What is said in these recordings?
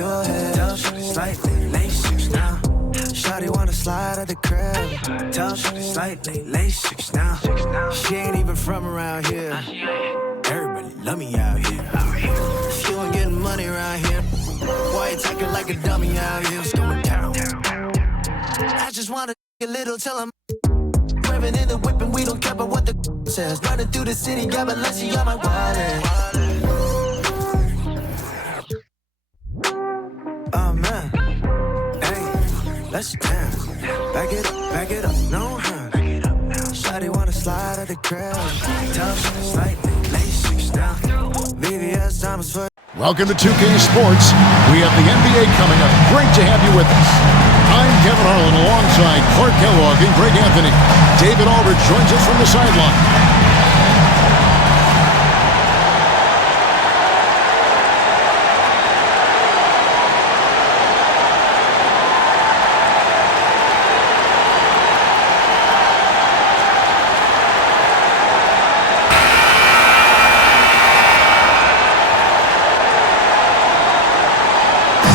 your head. Tell shorty slightly, late 6 now. Shawty wanna slide at the crib. Tell shorty slightly, late 6 now. She ain't even from around here. Everybody love me out here. If you ain't getting money around here, why you talking like a dummy out here? It's going down. I just wanna a little till I'm revving in the whip and we don't care about what the says. Running through the city, got Balenci on my wallet. Oh man, hey, let's dance. Back it up, no hands. Shawty wanna slide at the crib. Tell shorty slightly, late 6 now. VVS diamonds for. Welcome to 2K Sports. We have the NBA coming up. Great to have you with us. I'm Kevin Harlan alongside Clark Kellogg and Greg Anthony. David Aldridge joins us from the sideline.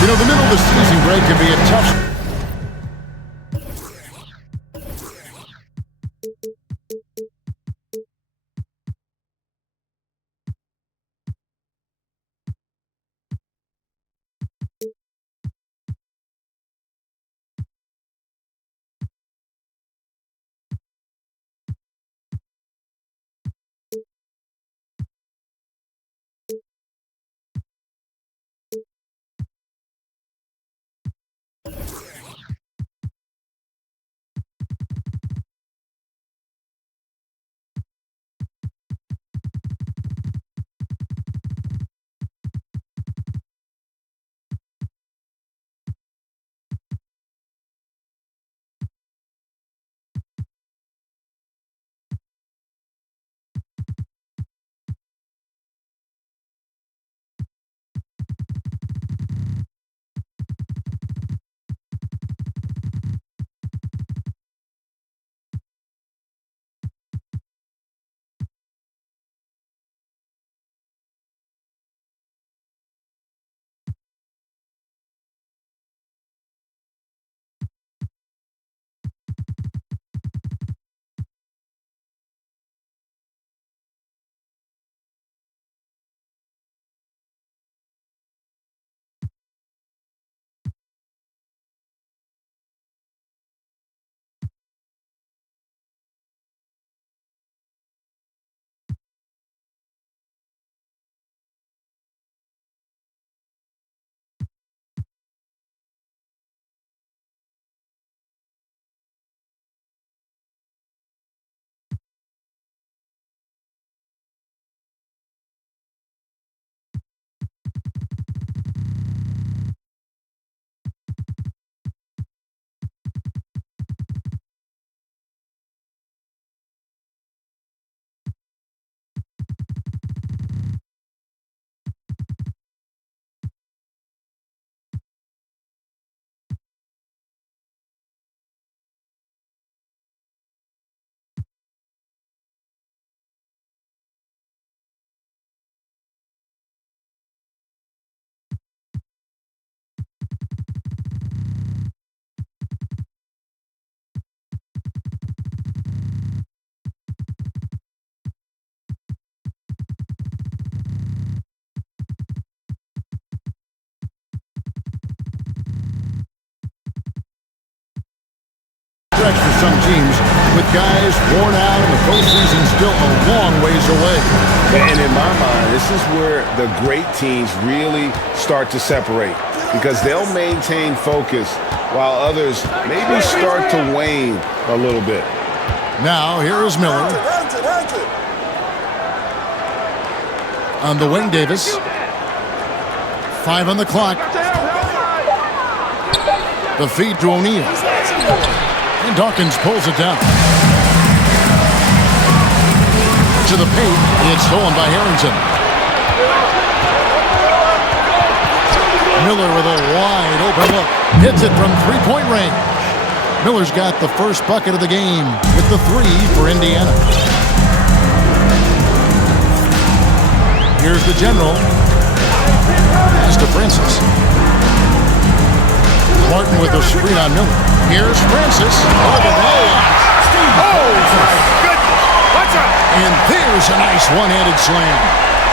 You know, the middle of the season, Greg, can be a tough. Stretch for some teams, with guys worn out and the postseason still a long ways away. And in my mind, this is where the great teams really start to separate, because they'll maintain focus while others maybe start to wane a little bit. Now, here is Miller. On the wing, Davis. 5 on the clock. The feed to O'Neal. And Dawkins pulls it down. To the paint. It's stolen by Harrington. Miller with a wide open look. Hits it from three-point range. Miller's got the first bucket of the game with the 3 for Indiana. Here's the general. Pass to Francis. with a screen on Miller. Here's Francis. Oh, my goodness. Watch out. And there's a nice one-handed slam.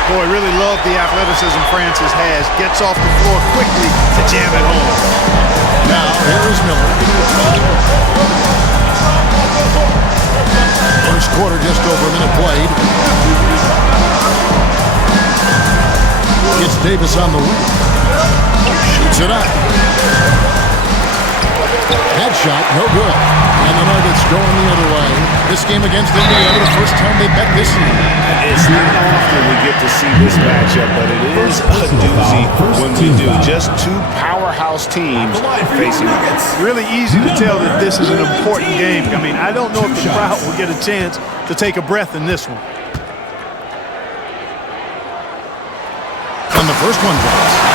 Boy, really love the athleticism Francis has. Gets off the floor quickly to jam it home. Now, here is Miller. First quarter, just over a minute played. It's Davis on the wing. Shoots it up. Headshot, no good. And the Nuggets going the other way. This game against Indiana, the first time they met this year. It's not often we get to see this matchup, but it is a doozy when we do. Just two powerhouse teams facing us. Really easy to tell that this is an important game. I mean, I don't know if the crowd will get a chance to take a breath in this one. And the first one drops.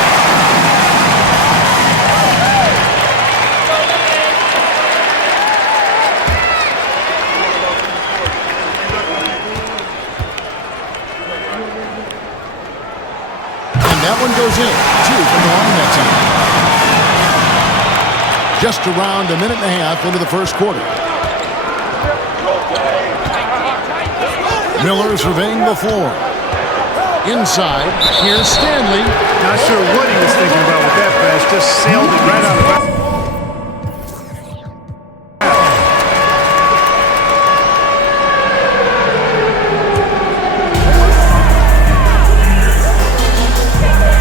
That one goes in. 2 from the line that time. Just around a minute and a half into the first quarter. Miller surveying the floor. Inside, here's Stanley. Not sure what he was thinking about with that pass. Just sailed it right out of bounds.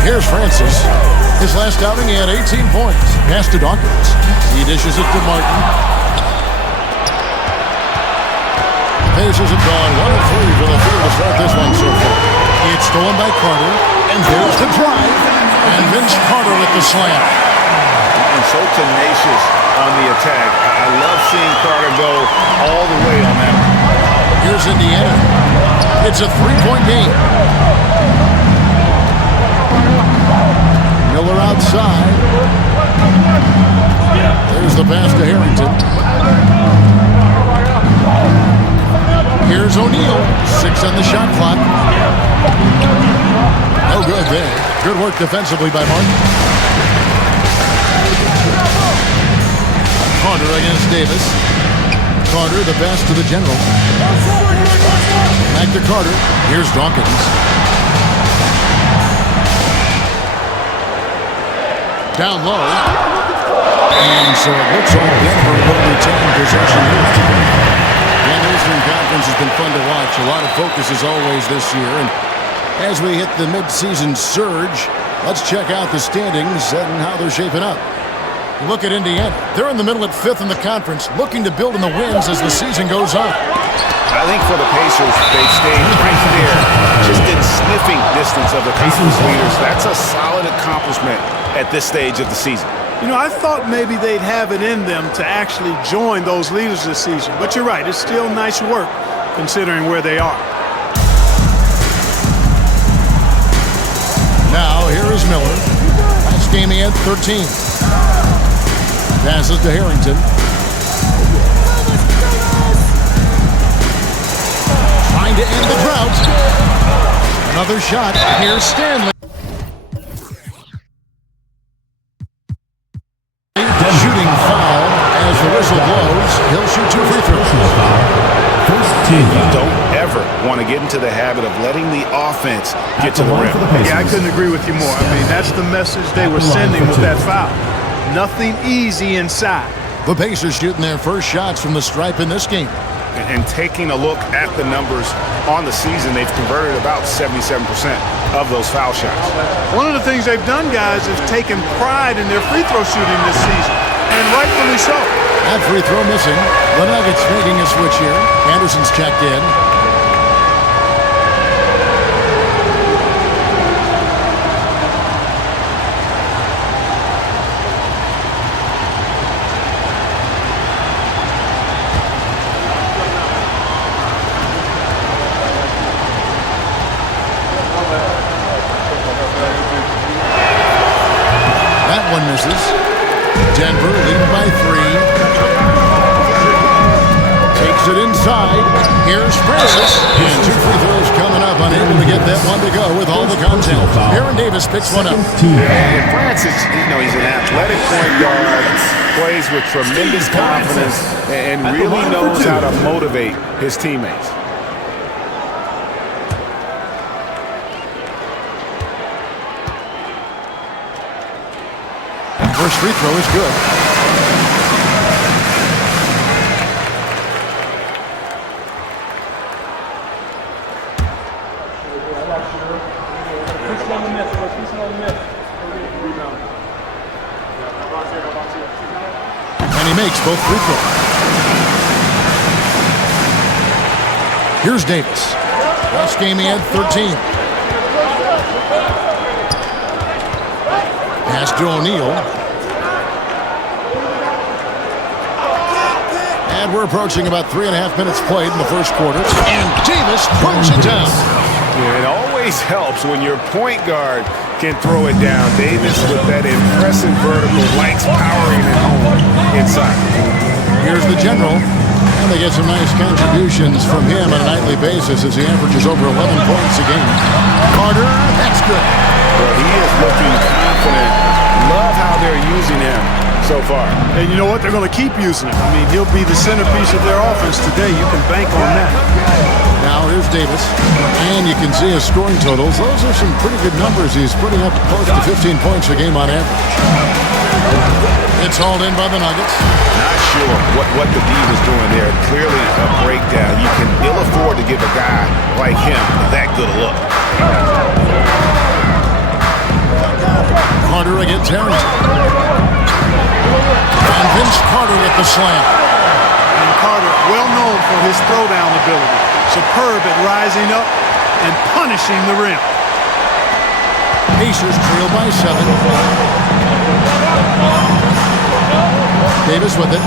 Here's Francis. His last outing, he had 18 points. Pass to Dawkins. He dishes it to Martin. The Pacers have gone 1-3 from the field to start this one so far. It's stolen by Carter. And there's the drive. And Vince Carter with the slam. And so tenacious on the attack. I love seeing Carter go all the way on that one. Here's Indiana. It's a 3-point game. Miller outside. There's the pass to Harrington. Here's O'Neal. 6 on the shot clock. No good there. Good work defensively by Martin. Carter against Davis. Carter, the pass to the general. Back to Carter. Here's Dawkins. Down low. And so it looks like Denver will retain possession here today. And the Eastern Conference has been fun to watch. A lot of focus as always this year. And as we hit the midseason surge, let's check out the standings and how they're shaping up. Look at Indiana. They're in the middle at 5th in the conference, looking to build in the wins as the season goes on. I think for the Pacers, they've stayed right there, just in sniffing distance of the conference leaders. That's a solid accomplishment at this stage of the season. You know, I thought maybe they'd have it in them to actually join those leaders this season. But you're right, it's still nice work considering where they are. Now, here is Miller. Last game he had 13. Passes to Harrington. Trying to end the drought. Another shot. Here's Stanley. Shooting foul as the whistle blows. He'll shoot 2 free throws. You don't ever want to get into the habit of letting the offense get to the rim. Yeah, I couldn't agree with you more. I mean, that's the message they were sending with that foul. Nothing easy inside. The Pacers shooting their first shots from the stripe in this game. And taking a look at the numbers on the season, they've converted about 77% of those foul shots. One of the things they've done, guys, is taken pride in their free throw shooting this season, and rightfully so. That free throw missing. The Nuggets making a switch here. Anderson's checked in. One misses. Denver leading by 3. Takes it inside. Here's Francis. And 2 free throws coming up. Unable to get that one to go with all the contact. Aaron Davis picks one up. And Francis, you know, he's an athletic point guard. with tremendous confidence and really knows how to motivate his teammates. First free throw is good. And he makes both free throws. Here's Davis. Last game he had 13. Pass to O'Neal. And we're approaching about 3.5 minutes played in the first quarter. And Davis throws it down. Yeah, it always helps when your point guard can throw it down. Davis, with that impressive vertical, likes powering it home inside. Here's the general. And they get some nice contributions from him on a nightly basis as he averages over 11 points a game. Carter, that's good. Well, he is looking confident. Love how they're using him so far. And you know what? They're going to keep using him. I mean, he'll be the centerpiece of their offense today. You can bank on that. Now here's Davis. And you can see his scoring totals. Those are some pretty good numbers. He's putting up close to 15 points a game on average. It's hauled in by the Nuggets. Not sure what the D was doing there. Clearly a breakdown. You can ill afford to give a guy like him that good a look. Carter against Harrington. And Vince Carter at the slam. And Carter, well known for his throwdown ability. Superb at rising up and punishing the rim. Pacers trail by 7. Davis with it.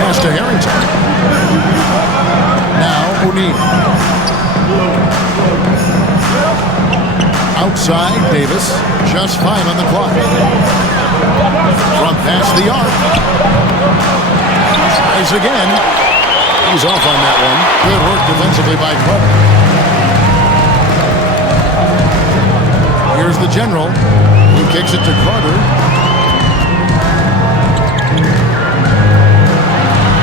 Pass to Harrington. Now O'Neal. Outside, Davis. Just 5 on the clock. From past the arc. Tries again. He's off on that one. Good work defensively by Carter. Here's the general. He kicks it to Carter.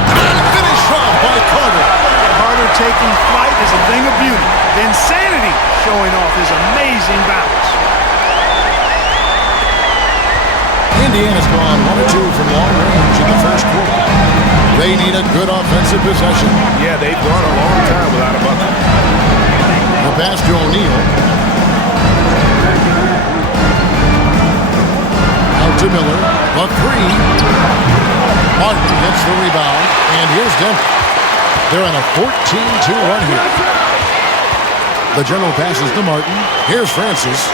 And finished off by Carter. Carter taking flight is a thing of beauty. Insanity showing off his amazing balance. Indiana's gone 1 or 2 from long range in the first quarter. They need a good offensive possession. Yeah, they've gone a long time without a bucket. The pass to O'Neal. Out to Miller. The 3. Martin gets the rebound. And here's Denver. They're on a 14-2 run here. The general passes to Martin. Here's Francis.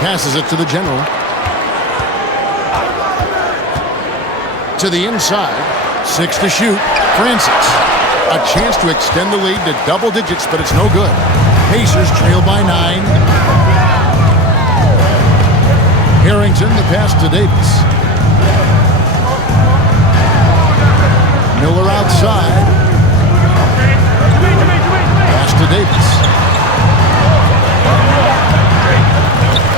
Passes it to the general. To the inside. 6 to shoot. Francis. A chance to extend the lead to double digits, but it's no good. Pacers trail by 9. Harrington, the pass to Davis. Miller outside. Pass to Davis.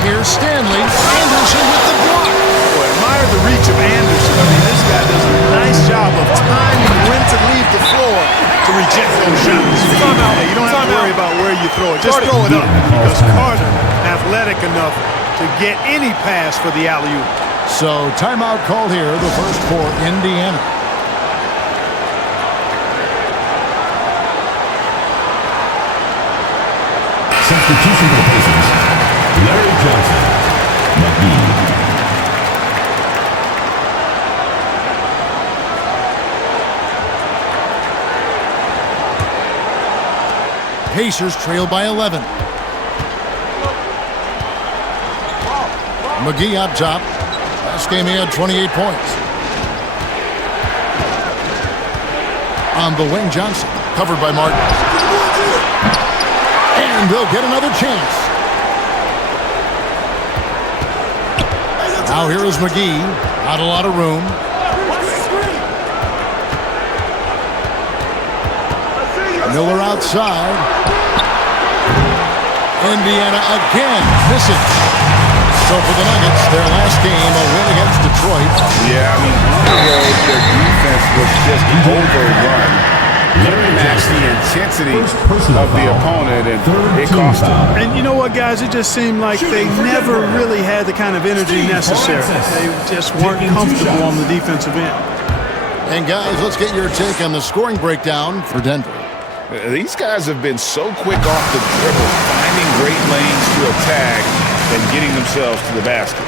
Here's Stanley. Anderson with the block. Boy, admire the reach of Anderson. I mean, this guy does a nice job of timing when to leave the floor to reject those shots. Hey, you don't have to worry about where you throw it. Just throw it up because Carter athletic enough to get any pass for the alley-oop. So timeout called here, the first for Indiana. Substitution for the Pacers. Larry Johnson. McGee. Pacers trail by 11. McGee up top. Last game he had 28 points. On the wing, Johnson. Covered by Martin. And they'll get another chance. Now here is McGee. Not a lot of room. Miller outside. Indiana again missing. So for the Nuggets, their last game, a win against Detroit. Yeah, I mean, on the road, their defense was just overrun. Couldn't match the intensity of the opponent, and it cost them. And you know what, guys? It just seemed like they never really had the kind of energy necessary. They just weren't comfortable on the defensive end. And guys, let's get your take on the scoring breakdown for Denver. These guys have been so quick off the dribble, finding great lanes to attack and getting themselves to the basket.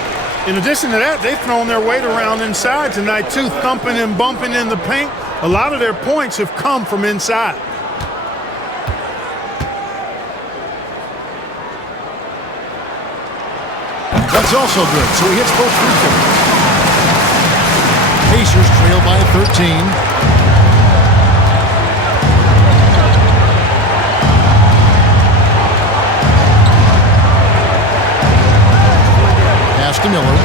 In addition to that, they've thrown their weight around inside tonight, too, thumping and bumping in the paint. A lot of their points have come from inside. That's also good, so he hits both free throws. Pacers trail by 13. Pass to Miller.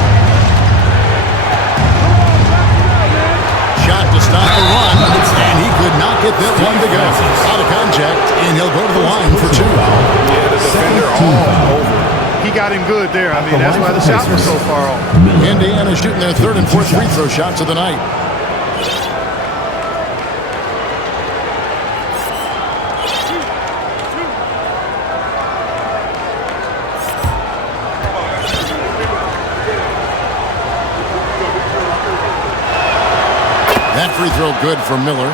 Shot to stop the run, and he could not get that one to go. Out of contact, and he'll go to the line for two. Yeah, the defender all over. He got him good there. I mean, that's why the shot was so far off. Indiana shooting their third and fourth free throw shots of the night. That free throw good for Miller.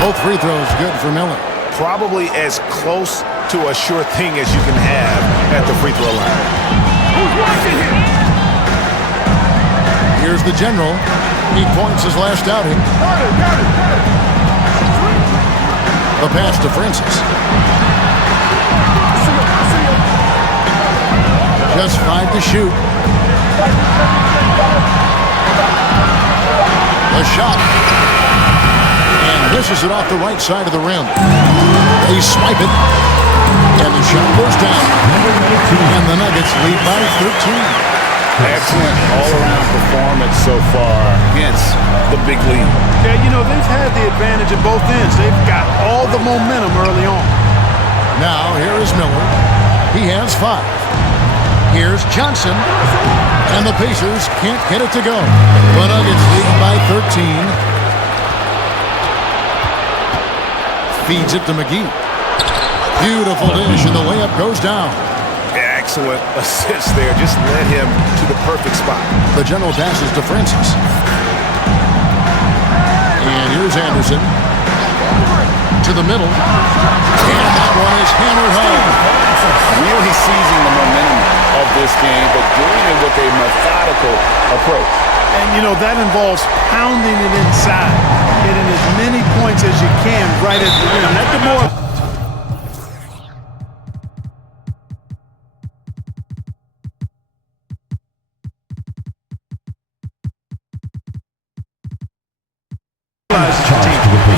Both free throws good for Miller. Probably as close to a sure thing as you can have at the free throw line. Here's the general. 8 points his last outing. The pass to Francis. Just 5 to shoot. The shot. And misses it off the right side of the rim. They swipe it. And the shot goes down. And the Nuggets lead by 13. Excellent all-around performance so far against the big lead. Yeah, you know, they've had the advantage at both ends. They've got all the momentum early on. Now, here is Miller. He has 5. Here's Johnson. And the Pacers can't get it to go. The Nuggets lead by 13. Feeds it to McGee. Beautiful dish, and the layup goes down. Excellent assist there. Just led him to the perfect spot. The general passes to Francis. And here's Anderson. To the middle. And that one is hammered home. Really seizing the momentum of this game, but doing it with a methodical approach. And, you know, that involves pounding it inside, getting as many points as you can right at the rim. That's the more...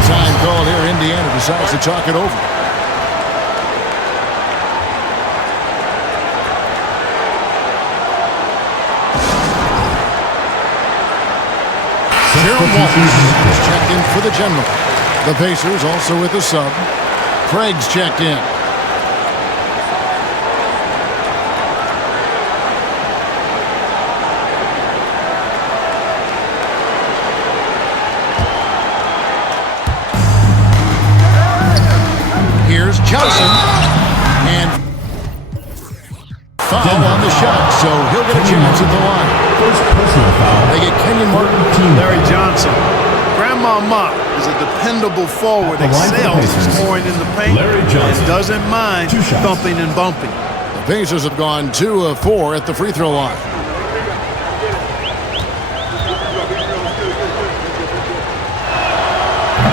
Time call here. Indiana decides to talk it over. Jerome Walters is checked in for the general. The Pacers also with a sub. Craig's checked in. Here's Johnson. And foul on the shot, so he'll get a chance at the line. First personal foul. They get Kenyon Martin. Larry Johnson. Grandma Mott is a dependable forward, excels in scoring in the paint, and doesn't mind thumping and bumping. The Pacers have gone 2 of 4 at the free throw line.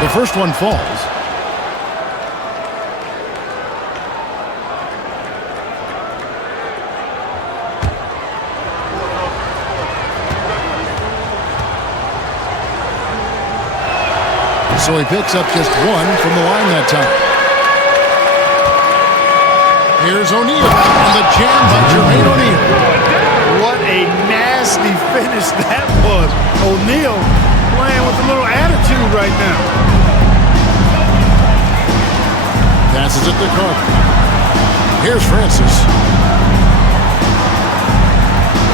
The first one falls. So he picks up just 1 from the line that time. Here's O'Neal, and the jam by Jermaine O'Neal. What a nasty finish that was. O'Neal playing with a little attitude right now. to Carter. Here's Francis.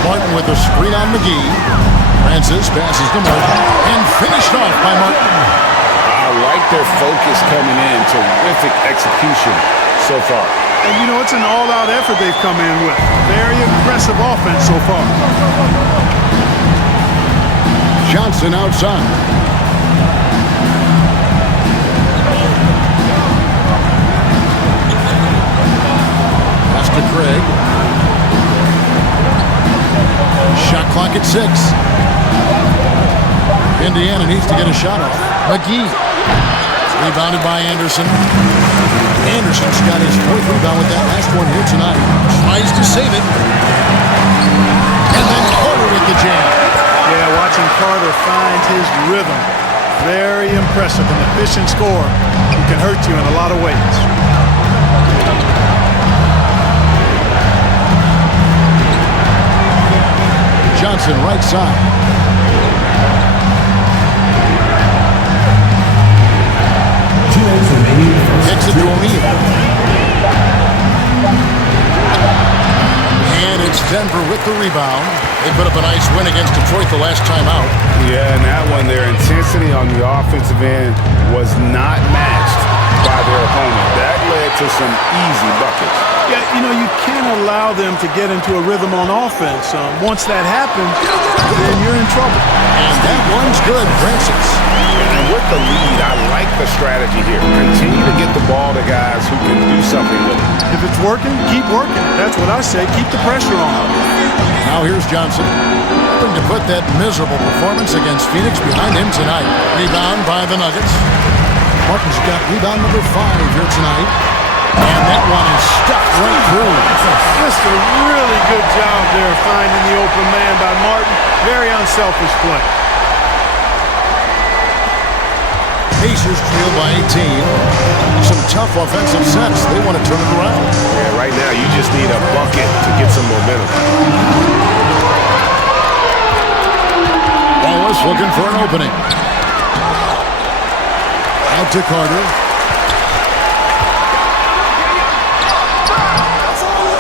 Martin with a screen on McGee. Francis passes to Martin and finished off by Martin. I like their focus coming in. Terrific execution so far. And, you know, it's an all-out effort they've come in with. Very impressive offense so far. Johnson outside. Pass to Craig. Shot clock at 6. Indiana needs to get a shot off. McGee. Rebounded by Anderson. Anderson's got his 4th rebound with that last one here tonight. Tries to save it. And then Carter with the jam. Yeah, watching Carter find his rhythm. Very impressive. An efficient scorer who can hurt you in a lot of ways. Johnson right side. Kicks it to O'Neal. And it's Denver with the rebound. They put up a nice win against Detroit the last time out. Yeah, and that one, their intensity on the offensive end was not matched by their opponent. That led to some easy buckets. Yeah, you know, you can't allow them to get into a rhythm on offense. Once that happens, then you're in trouble. And that one's good, Francis. And with the lead, I like the strategy here. Continue to get the ball to guys who can do something with it. If it's working, keep working. That's what I say. Keep the pressure on. Now here's Johnson. Hoping to put that miserable performance against Phoenix behind him tonight. Rebound by the Nuggets. Martin's got rebound number 5 here tonight. And that one is stuck right through. Just a really good job there finding the open man by Martin. Very unselfish play. Pacers trail by 18. Some tough offensive sets. They want to turn it around. Yeah, right now you just need a bucket to get some momentum. Wallace looking for an opening. Out to Carter.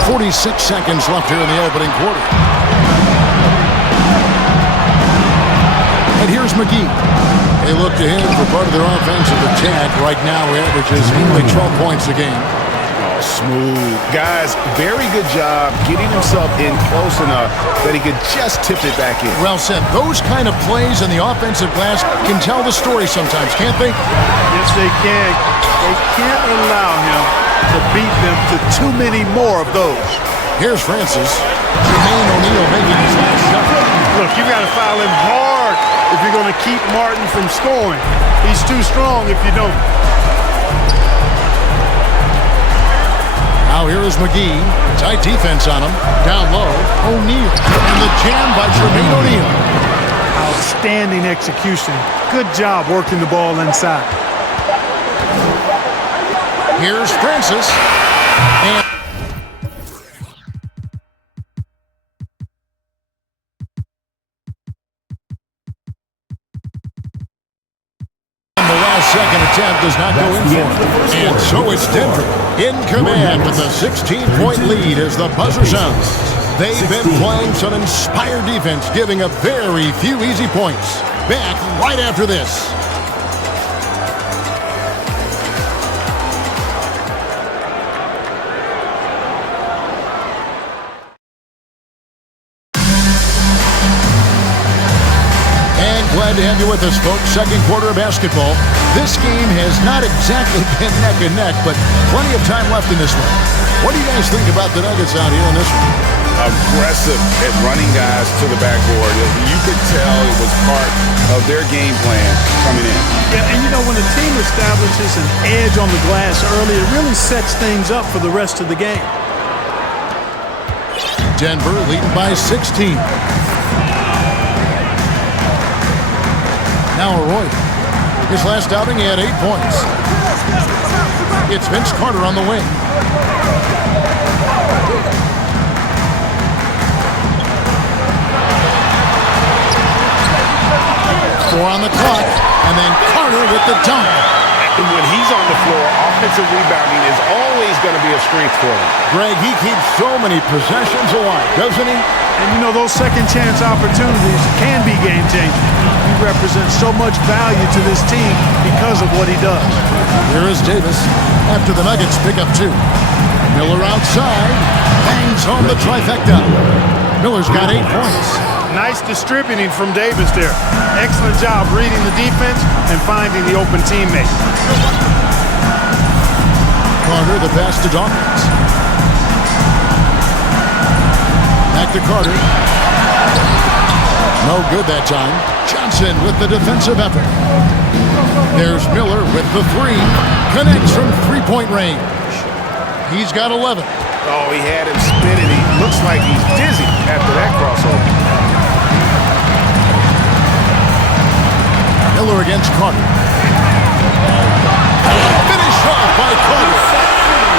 46 seconds left here in the opening quarter. And here's McGee. They look to him for part of their offensive attack. Right now, he averages only 12 points a game. Oh, smooth. Guys, very good job getting himself in close enough that he could just tip it back in. Well said. Those kind of plays in the offensive glass can tell the story sometimes, can't they? Yes, they can. They can't allow him to beat them to too many more of those. Here's Francis. Jermaine O'Neal making his last shot. Look, you got to foul him hard if you're going to keep Martin from scoring. He's too strong if you don't. Now here is McGee. Tight defense on him. Down low. O'Neal. And the jam by Jermaine O'Neal. Outstanding execution. Good job working the ball inside. Here's Francis. And the last second attempt does not go in for it. And so it's Denver in command with a 16-point lead as the buzzer sounds. They've been playing some inspired defense, giving up very few easy points. Back right after this. Glad to have you with us, folks. Second quarter of basketball. This game has not exactly been neck and neck, but plenty of time left in this one. What do you guys think about the Nuggets out here in this one? Aggressive at running guys to the backboard. You could tell it was part of their game plan coming in. Yeah, and you know, when a team establishes an edge on the glass early, it really sets things up for the rest of the game. Denver leading by 16. Now Arroyo. His last outing, he had 8 points. It's Vince Carter on the wing. Four on the clock, and then Carter with the dunk. When he's on the floor, offensive rebounding is always going to be a strength for him. Greg, he keeps so many possessions alive, doesn't he? And you know, those second chance opportunities can be game-changing. He represents so much value to this team because of what he does. Here is Davis after the Nuggets pick up 2. Miller outside, hangs on the trifecta. Miller's got 8 points. Nice distributing from Davis there. Excellent job reading the defense and finding the open teammate. Carter, the pass to Dawkins. Back to Carter. No good that time. Johnson with the defensive effort. There's Miller with the 3. Connects from three-point range. He's got 11. Oh, he had him spinning. He looks like he's dizzy after that crossover. Miller against Carter. Finished off by Carter.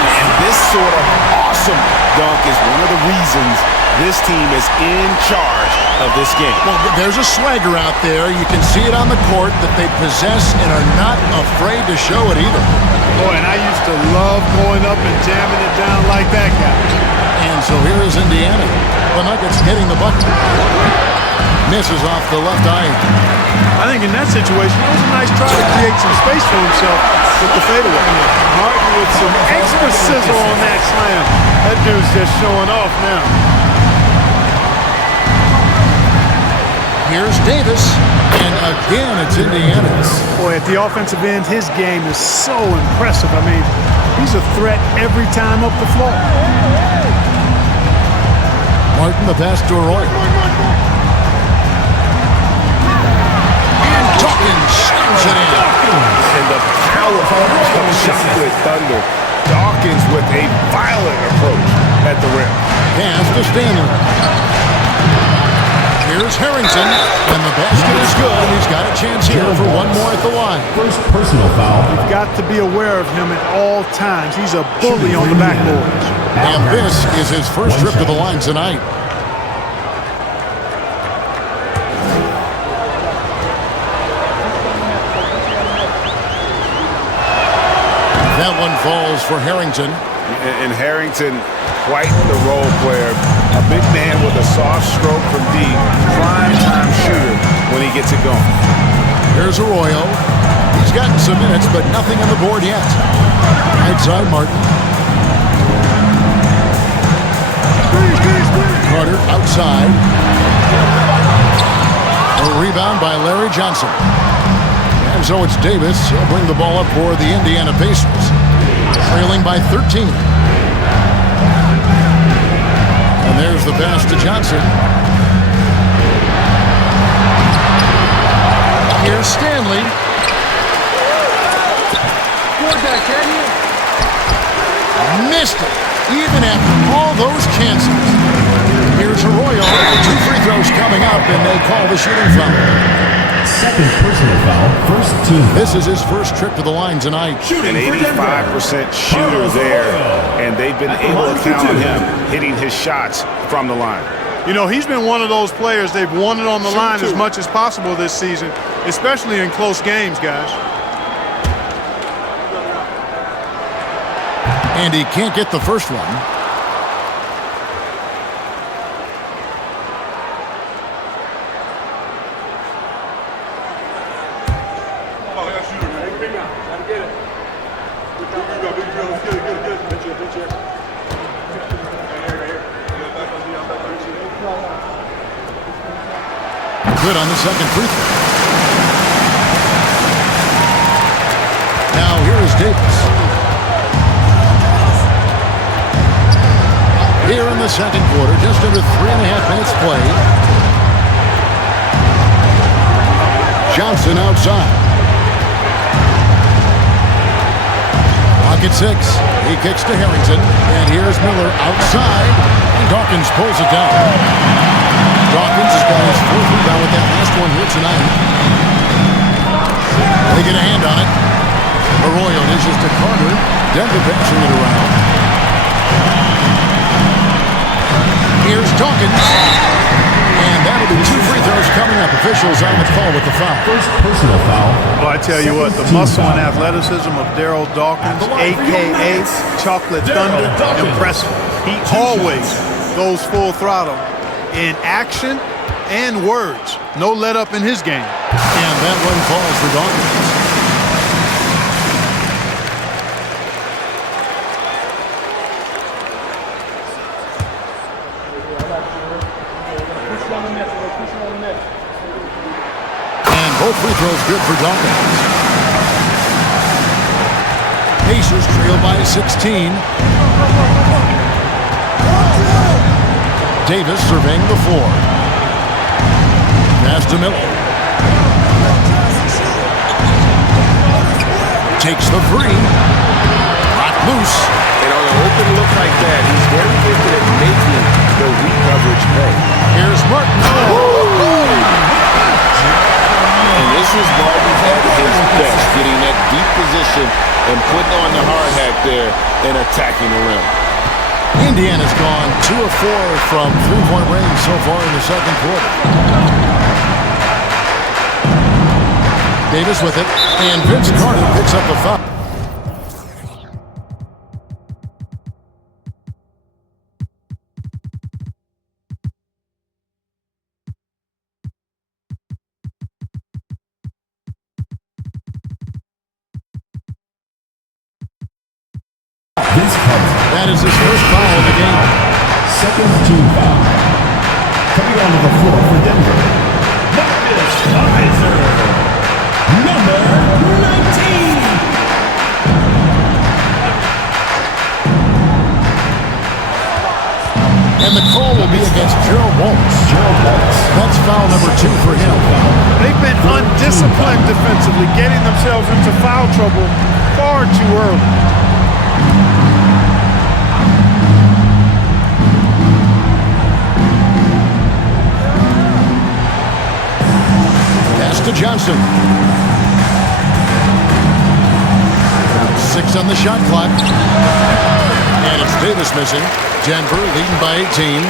And this sort of awesome dunk is one of the reasons this team is in charge of this game. Well, there's a swagger out there. You can see it on the court that they possess and are not afraid to show it either. Boy, and I used to love going up and jamming it down like that guy. And so here is Indiana. The Nuggets hitting the bucket. Misses off the left eye. I think in that situation, it was a nice try to create some space for himself with the fadeaway. Martin with some extra sizzle on that slam. That dude's just showing off now. Here's Davis, and again it's Indiana. Boy, at the offensive end, his game is so impressive. I mean, he's a threat every time up the floor. Martin, the pass to Arroyo. And Dawkins slams it in. And the powerful shot with Thunder. Dawkins with a violent approach at the rim. Pass to Stanley. Here's Harrington, and the basket is good. He's got a chance here for one more at the line. First personal foul. You've got to be aware of him at all times. He's a bully on the backboard. And this is his first trip to the line tonight. That one falls for Harrington. And Harrington, quite the role player. A big man with a soft stroke from deep. Prime time shooter when he gets it going. Here's Arroyo. He's gotten some minutes, but nothing on the board yet. Right side, Martin. Carter outside. A rebound by Larry Johnson. And so it's Davis. He'll bring the ball up for the Indiana Pacers. Trailing by 13. And there's the pass to Johnson. Here's Stanley. Missed it, even after all those chances. Here's Arroyo. 2 free throws coming up, and they call the shooting foul. Second personal foul. First team. This is his first trip to the line tonight. An 85% shooter there, and they've been able to count on him hitting his shots from the line. You know, he's been one of those players they've wanted on the line as much as possible this season, especially in close games, guys. And he can't get the first one. Good on the second free throw. Now here is Davis. Here in the second quarter, just under 3.5 minutes played. Johnson outside. Clock at 6. He kicks to Harrington. And here's Miller outside. And Dawkins pulls it down. Dawkins has got his 4th rebound with that last one here tonight. They get a hand on it. Arroyo dishes to Carter. Denver passing it around. Here's Dawkins. And that'll be 2 free throws coming up. Officials on the call with the foul. First personal foul. Well, I tell you what, the muscle and athleticism of Daryl Dawkins, a.k.a. Chocolate Thunder, impressive. He always goes full throttle in action and words. No let up in his game. And that one falls for Dawkins. And both free throws good for Dawkins. Pacers trail by 16. Davis surveying the floor. Pass to Miller. Takes the three. Rock loose. And on an open look like that, he's very gifted at making the weak coverage pay. Here's Martin. And this is Martin at his best, getting that deep position and putting on the hard hat there and attacking the rim. Indiana's gone 2 of 4 from three-point range so far in the second quarter. Davis with it, and Vince Carter picks up the foul. That is his first foul of the game. Second team foul. Coming onto the floor for Denver, number 19. And the call will be against Gerald Wallace. That's foul number 2 for him. They've been undisciplined defensively, getting themselves into foul trouble far too early. To Johnson. 6 on the shot clock. And it's Davis missing. Denver leading by 18.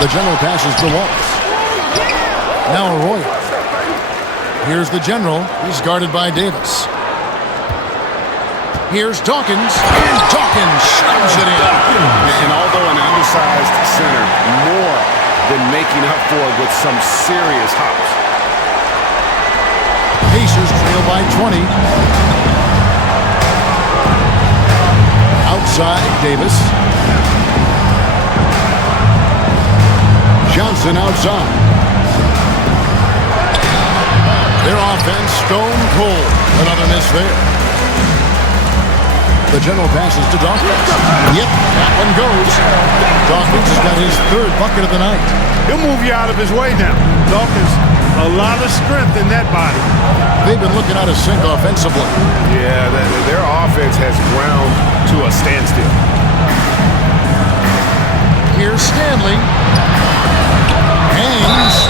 The general passes to Wallace. Now Arroyo. Here's the general. He's guarded by Davis. Here's Dawkins. And Dawkins slams it in. And although an undersized center, more than making up for it with some serious hops. Pacers trail by 20. Outside, Davis. Johnson outside. Their offense stone cold. Another miss there. The general passes to Dawkins. Yep, that one goes. Dawkins has got his 3rd bucket of the night. He'll move you out of his way now. Dawkins, a lot of strength in that body. They've been looking out of sync offensively. Yeah, their offense has ground to a standstill. Here's Stanley. Hangs.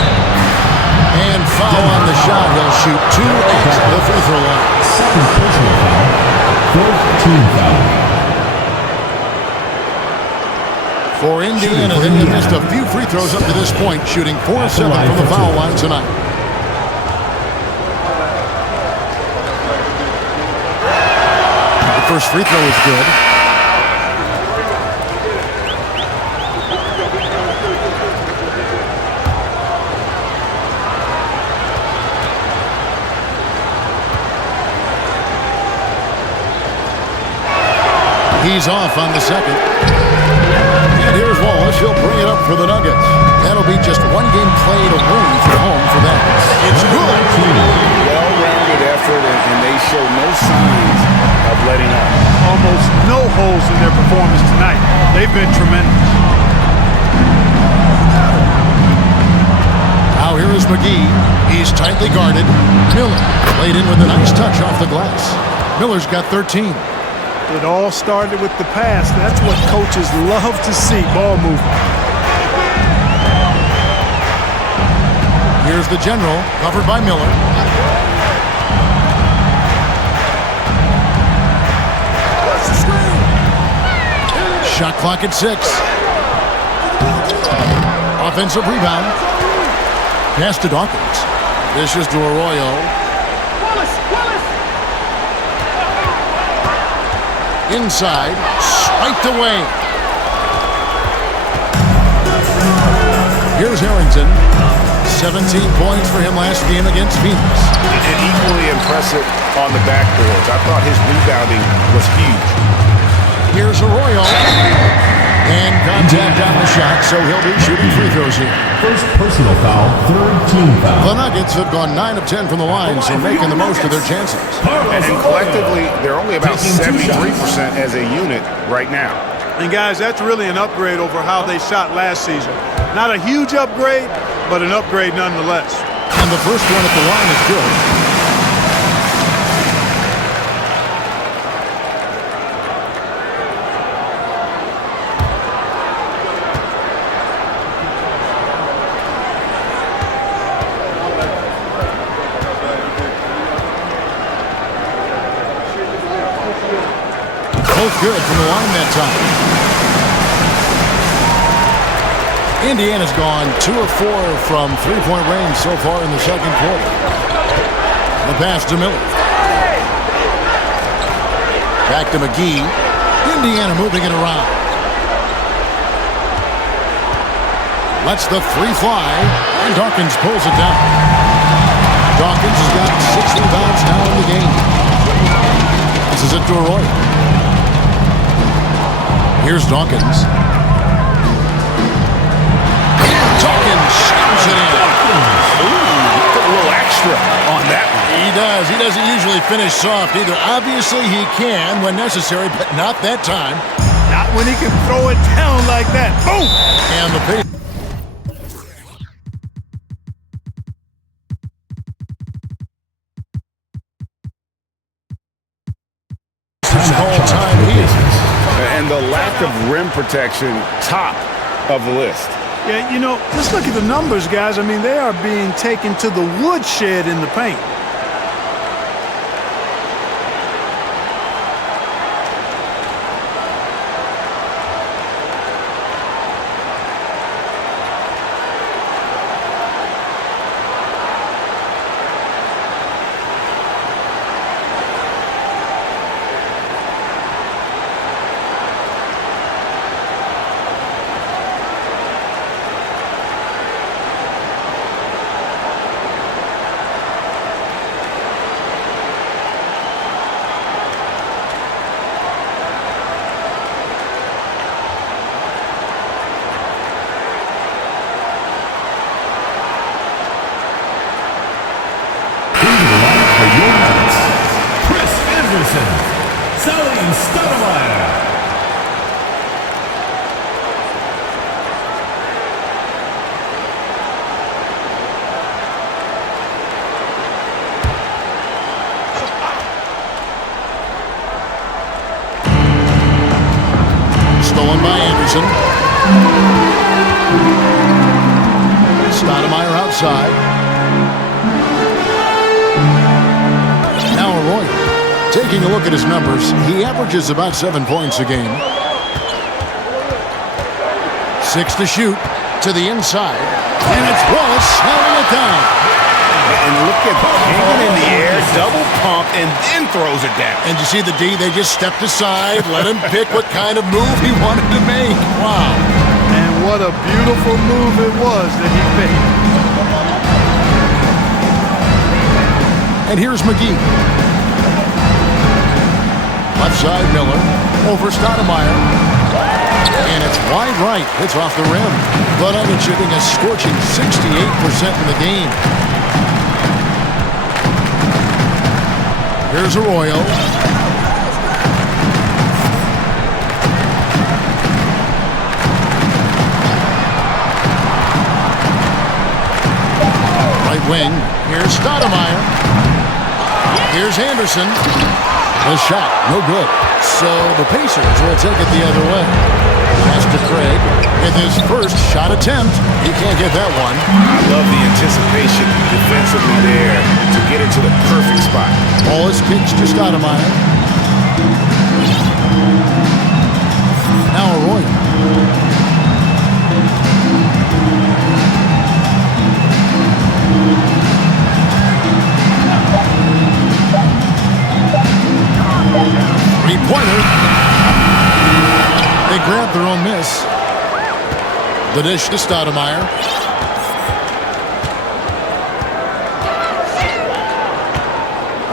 And foul on the shot. He'll shoot 2 at the free throw line. Second personal foul. 4th team foul. For Indiana, they have missed a few free throws up to this point, shooting 4 of 7 from the foul line tonight. The first free throw is good. He's off on the second. And here's Wallace. He'll bring it up for the Nuggets. That'll be just 1 game played away from home for them. It's good. Well-rounded effort, and they show no signs of letting up. Almost no holes in their performance tonight. They've been tremendous. Now here is McGee. He's tightly guarded. Miller played in with a nice touch off the glass. Miller's got 13. It all started with the pass. That's what coaches love to see, ball movement. Here's the general, covered by Miller. Shot clock at 6. Offensive rebound. Pass to Dawkins. This is to Arroyo. Inside, swiped away. Here's Harrington. 17 points for him last game against Phoenix. And equally impressive on the backboards. I thought his rebounding was huge. Here's Arroyo. And contact on the shot, so he'll be shooting free throws here. First personal foul, third team foul. The Nuggets have gone 9 of 10 from the line, so making the most of their chances. And collectively, they're only about 73% as a unit right now. And guys, that's really an upgrade over how they shot last season. Not a huge upgrade, but an upgrade nonetheless. And the first one at the line is good. Both good from the line that time. Indiana's gone 2 of 4 from three-point range so far in the second quarter. The pass to Miller. Back to McGee. Indiana moving it around. Lets the three fly, and Dawkins pulls it down. Dawkins has got 6 rebounds now in the game. This is it to Arroyo. Here's Dawkins. And Dawkins shoots it in. Ooh, put a little extra on that one. He does. He doesn't usually finish soft either. Obviously, he can when necessary, but not that time. Not when he can throw it down like that. Boom! And the pace. All-time here. And the lack of rim protection, top of the list. Yeah, you know, just look at the numbers, guys. I mean, they are being taken to the woodshed in the paint. Stolen by Anderson. Stoudemire outside. Now Arroyo. Taking a look at his numbers, he averages about 7 points a game. 6 to shoot to the inside. And it's Wallace slamming it down. And look at hanging in the air, double pump, and then throws it down. And you see the D, they just stepped aside, let him pick what kind of move he wanted to make. Wow. And what a beautiful move it was that he picked. And here's McGee. Left side, Miller. Over Stoudemire. And it's wide right. It's off the rim. The Nuggets shooting a scorching 68% in the game. Here's Arroyo. Right wing. Here's Stoudemire. Here's Anderson. The shot, no good. So the Pacers will take it the other way. Pass to Craig with his first shot attempt. He can't get that one. I love the anticipation defensively there to get into the perfect spot. Ball is pitched to Stoudemire. Now Arroyo. three-pointer. They grabbed their own miss. The dish to Stoudemire.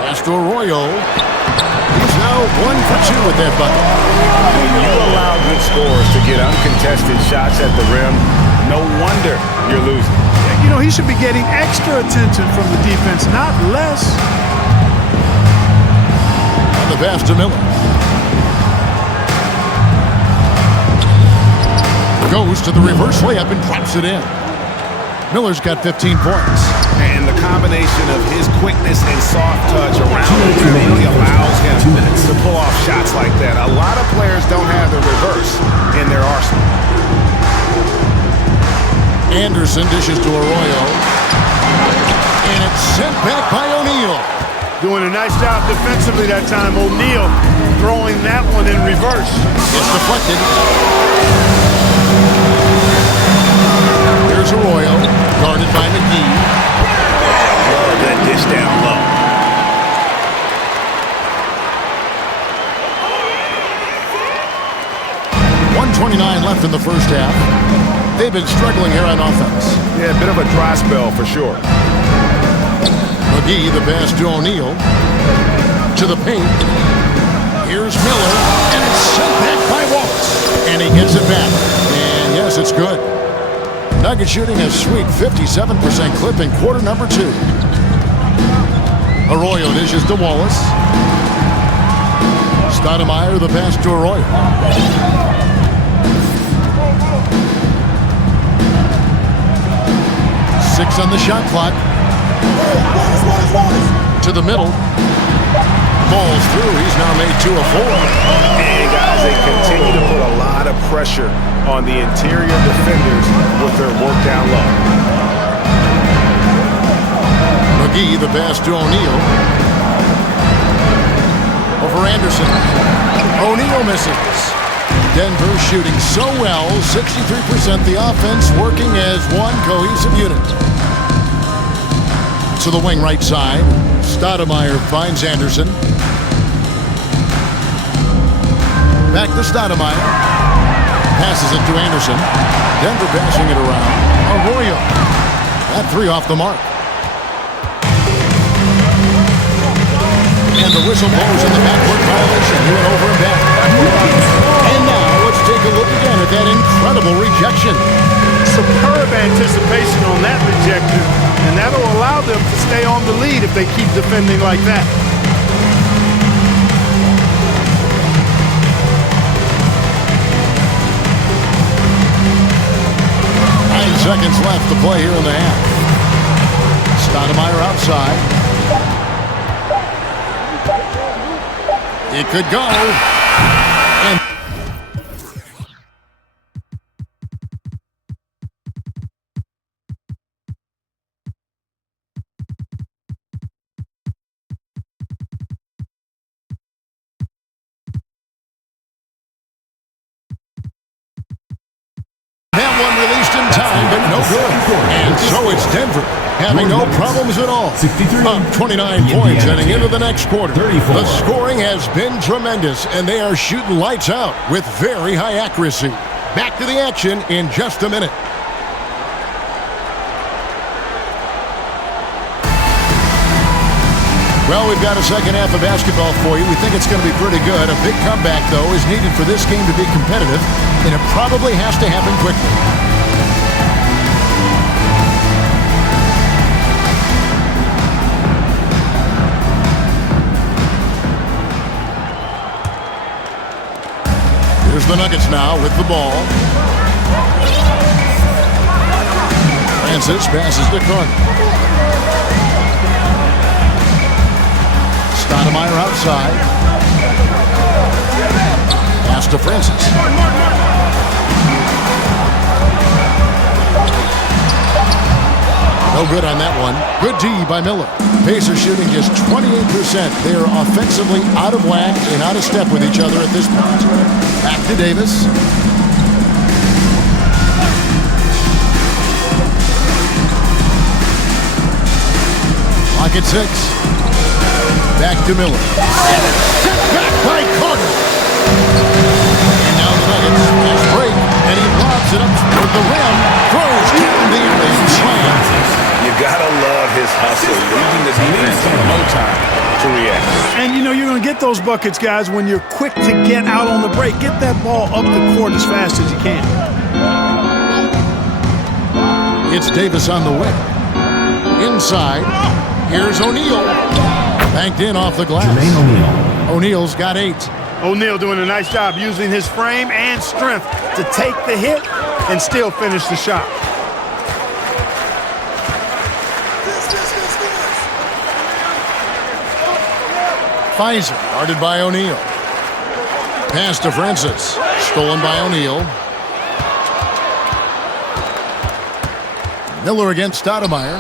Pass to Arroyo. He's now 1 for 2 with that bucket. When you allow good scorers to get uncontested shots at the rim, no wonder you're losing. You know, he should be getting extra attention from the defense, not less. On the pass to Miller. Goes to the reverse layup and drops it in. Miller's got 15 points. And the combination of his quickness and soft touch around the rim really allows him to pull off shots like that. A lot of players don't have the reverse in their arsenal. Anderson dishes to Arroyo. And it's sent back by O'Neal. Doing a nice job defensively that time. O'Neal throwing that one in reverse. It's deflected. Here's Arroyo, guarded by McGee. Love that dish down low. .129 left in the first half. They've been struggling here on offense. Yeah, a bit of a dry spell for sure. McGee, the pass to O'Neal. To the paint. Here's Miller, and it's sent back by Wallace. And he gets it back. And yes, it's good. Nuggets shooting a sweet 57% clip in quarter number 2. Arroyo dishes to Wallace. Stoudemire, the pass to Arroyo. Six on the shot clock. To the middle. Falls through. He's now made 2 of 4. And guys, they continue to put a lot of pressure on the interior defenders with their work down low. McGee, the pass to O'Neal. Over Anderson. O'Neal misses. Denver shooting so well, 63%. The offense working as one cohesive unit. To the wing right side. Stoudemire finds Anderson. Back to Stoudemire. Passes it to Anderson. Denver passing it around. Arroyo. That 3 off the mark. And the whistle blows in the backcourt violation. He went over and back. And now let's take a look again at that incredible rejection. Superb anticipation on that rejection, and that'll allow them to stay on the lead if they keep defending like that. 9 seconds left to play here in the half. Stoudemire outside. It could go. And that one released in time, but no good. And so it's Denver having no problems at all. 63. Up 29 points heading into the next quarter. 34. The scoring has been tremendous, and they are shooting lights out with very high accuracy. Back to the action in just a minute. Well, we've got a second half of basketball for you. We think it's going to be pretty good. A big comeback, though, is needed for this game to be competitive, and it probably has to happen quickly. Here's the Nuggets now with the ball. Francis passes to Carter. Stoudemire outside. Pass to Francis. No good on that one. Good D by Miller. Pacers shooting just 28%. They are offensively out of whack and out of step with each other at this point. Back to Davis. Clock at 6. Back to Miller. And it's set back by Carter. And now the Nuggets fast break, and he lobs it up toward the rim, throws down the alley and slams. You gotta love his hustle, leaving the defense no time to react. And, you know, you're going to get those buckets, guys, when you're quick to get out on the break. Get that ball up the court as fast as you can. It's Davis on the wing. Inside, here's O'Neal. Banked in off the glass. O'Neal's got 8. O'Neal doing a nice job using his frame and strength to take the hit and still finish the shot. Pfizer, guarded by O'Neal. Pass to Francis. Stolen by O'Neal. Miller against Stoudemire.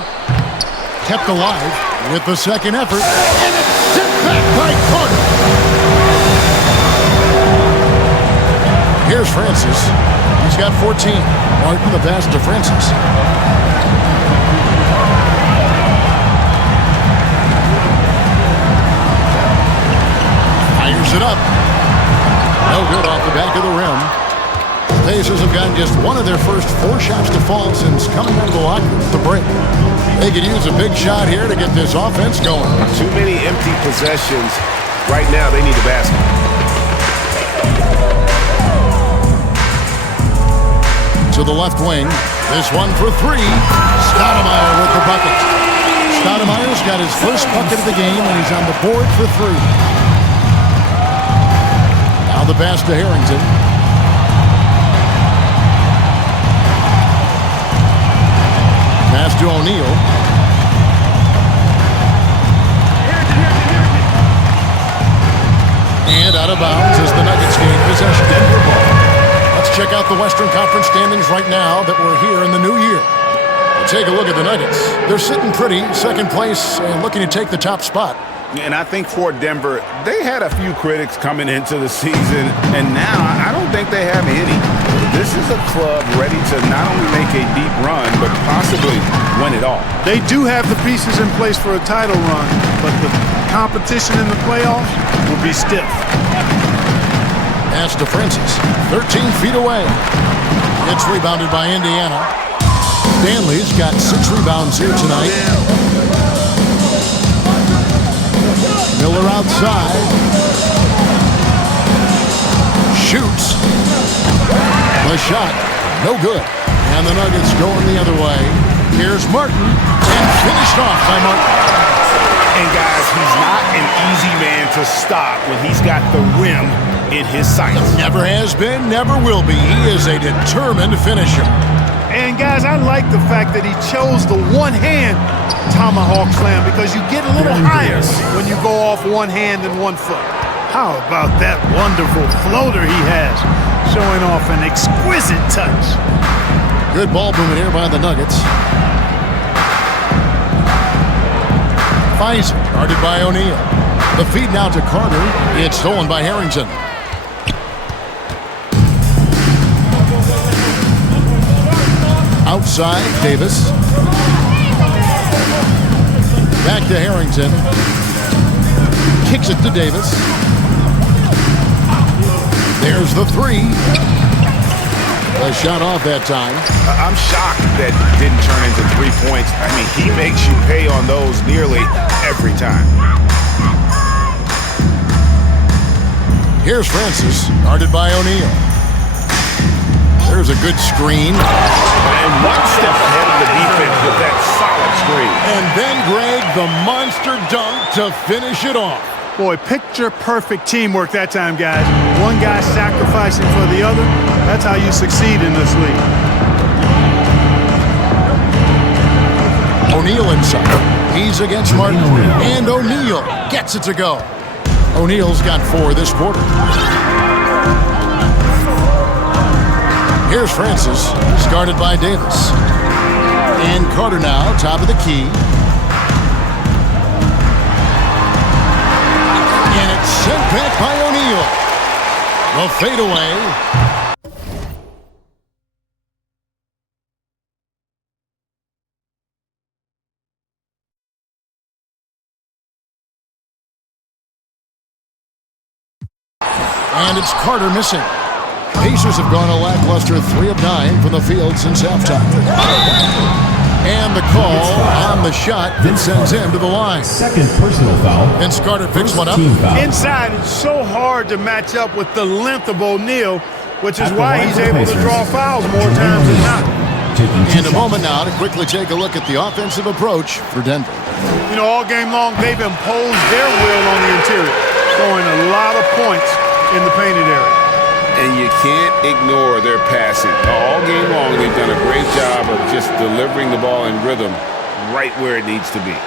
Kept alive with the second effort. And it's sent back by Carter. Here's Francis. He's got 14. Martin the pass to Francis. Fires it up. No good off the back of the rim. The Pacers have gotten just one of their first 4 shots to fall since coming out of the locker room at the break. They could use a big shot here to get this offense going. Too many empty possessions. Right now, they need a basket. To the left wing. This one for 3. Stoudemire with the bucket. Stoudemire's got his first bucket of the game, and he's on the board for 3. Now the pass to Harrington. Pass to O'Neal. And out of bounds as the Nuggets gain possession. Denver ball. Let's check out the Western Conference standings right now that we're here in the new year. Take a look at the Nuggets. They're sitting pretty, second place, and looking to take the top spot. And I think for Denver, they had a few critics coming into the season, and now I don't think they have any. This is a club ready to not only make a deep run, but possibly win it all. They do have the pieces in place for a title run, but the competition in the playoffs will be stiff. Pass to Francis, 13 feet away. It's rebounded by Indiana. Stanley's got 6 rebounds here tonight. Miller outside. Shoots. The shot, no good. And the Nuggets going the other way. Here's Martin, and finished off by Martin. And guys, he's not an easy man to stop when he's got the rim in his sights. Never has been, never will be. He is a determined finisher. And guys, I like the fact that he chose the one-hand tomahawk slam because you get a little higher when you go off one hand and one foot. How about that wonderful floater he has, showing off an exquisite touch. Good ball movement here by the Nuggets. Pfizer, guarded by O'Neal. The feed now to Carter. It's stolen by Harrington. Outside, Davis. Back to Harrington. Kicks it to Davis. There's the 3. A shot off that time. I'm shocked that didn't turn into 3 points. I mean, he makes you pay on those nearly every time. Here's Francis, guarded by O'Neal. There's a good screen. And one step ahead of the defense with that solid screen. And then Greg, the monster dunk to finish it off. Boy, picture-perfect teamwork that time, guys. One guy sacrificing for the other. That's how you succeed in this league. O'Neal inside. He's against Martin. And O'Neal gets it to go. O'Neal's got 4 this quarter. Here's Francis. He's guarded by Davis. And Carter now, top of the key. And it's sent back by O'Neal. The fadeaway. And it's Carter missing. Pacers have gone a lackluster 3 of 9 from the field since halftime. And the call on the shot that sends him to the line. Second personal foul. And Carter picks one up. Inside, it's so hard to match up with the length of O'Neal, which is why he's able to draw fouls more times than not. And a moment now to quickly take a look at the offensive approach for Denver. You know, all game long, they've imposed their will on the interior, scoring a lot of points in the painted area. And you can't ignore their passing. All game long, they've done a great job of just delivering the ball in rhythm right where it needs to be.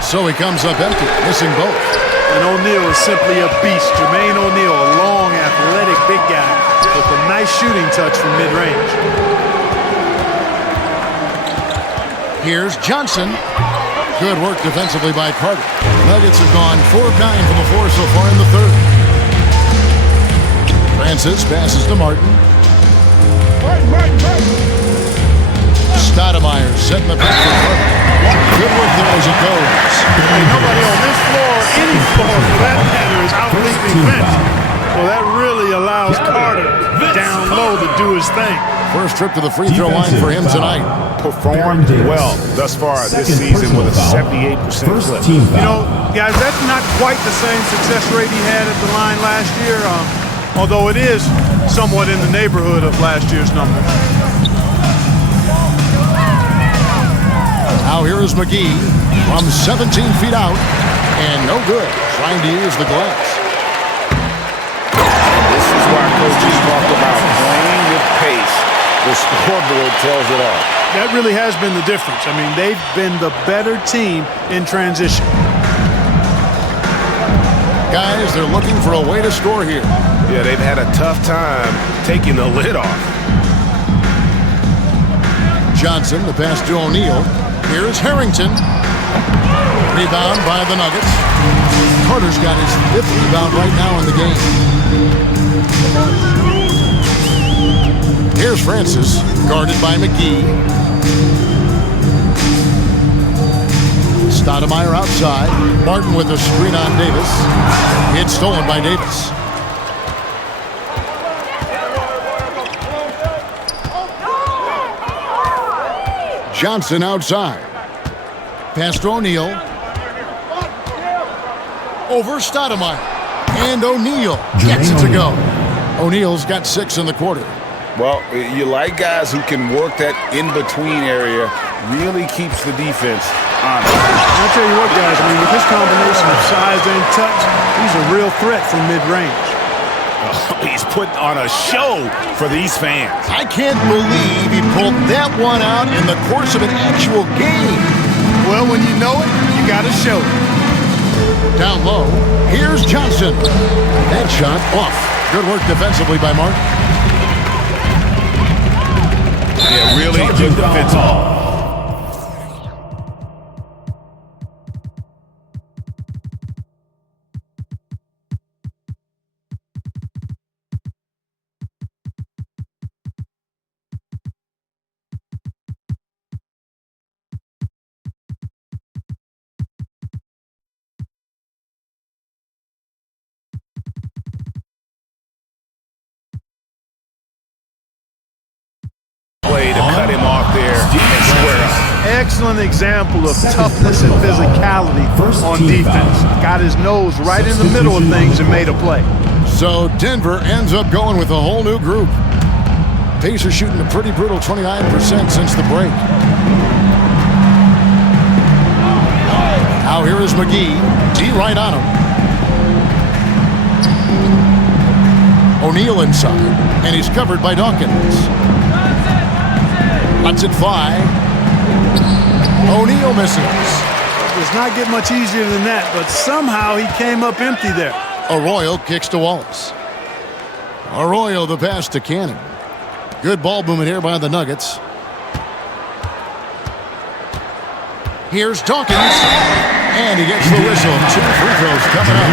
So he comes up empty, missing both. And O'Neal is simply a beast. Jermaine O'Neal, a long, athletic, big guy with a nice shooting touch from mid-range. Here's Johnson. Good work defensively by Carter. Nuggets have gone 4 of 9 from the floor so far in the third. Francis passes to Martin. Stoudemire setting the pick for Carter. Good work there as it goes. Nobody on this floor, any floor for that matter, is out-leaping Vince. So that really allows Carter down low to do his thing. First trip to the free throw line for him tonight. Performed well thus far this season with a 78% clip. You know, guys, that's not quite the same success rate he had at the line last year, although it is somewhat in the neighborhood of last year's numbers. Now here is McGee from 17 feet out, and no good, trying to use the glass. This is why coaches talk about playing with pace. The scoreboard tells it all. That really has been the difference. I mean, they've been the better team in transition. Guys, they're looking for a way to score here. Yeah, they've had a tough time taking the lid off. Johnson, the pass to O'Neal. Here is Harrington. Rebound by the Nuggets. Carter's got his 5th rebound right now in the game. Here's Francis, guarded by McGee. Stoudemire outside. Martin with a screen on Davis. It's stolen by Davis. Johnson outside. Pass to O'Neal. Over Stoudemire. And O'Neal gets it to go. O'Neal's got 6 in the quarter. Well, you like guys who can work that in-between area, really keeps the defense honest. I'll tell you what, guys, I mean, with this combination of size and touch, he's a real threat from mid-range. He's putting on a show for these fans. I can't believe he pulled that one out in the course of an actual game. Well, when you know it, you got to show it. Down low, here's Johnson. That shot off. Good work defensively by Martin. Yeah, really good defense. Play to cut him off there and square up. Excellent example of toughness and physicality on defense. Got his nose right in the middle of things and made a play. So Denver ends up going with a whole new group. Pacers shooting a pretty brutal 29% since the break. Now here is McGee. D right on him. O'Neal inside, and he's covered by Dawkins. Lets it fly. O'Neal misses. It does not get much easier than that, but somehow he came up empty there. Arroyo kicks to Wallace. Arroyo the pass to Cannon. Good ball movement here by the Nuggets. Here's Dawkins. And he gets the whistle. 2 free throws coming up.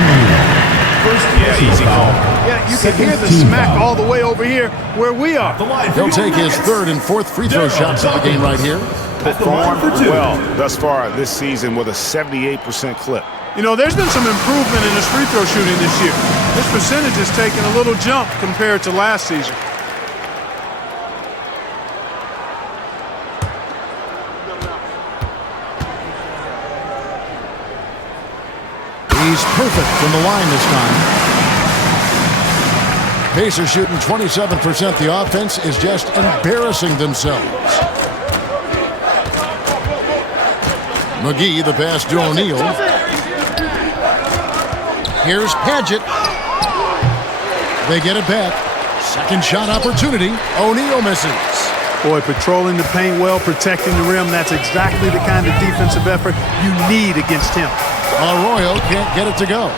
Yeah, easy call. Yeah, you can hear the smack all the way over here where we are. He'll take his third and fourth free throw shots of the game right here. Performed well thus far this season with a 78% clip. You know, there's been some improvement in his free throw shooting this year. His percentage has taken a little jump compared to last season. He's perfect from the line this time. Pacers shooting 27%. The offense is just embarrassing themselves. McGee, the pass to O'Neal. Here's Padgett. They get it back. Second shot opportunity. O'Neal misses. Boy, patrolling the paint well, protecting the rim. That's exactly the kind of defensive effort you need against him. Arroyo can't get it to go.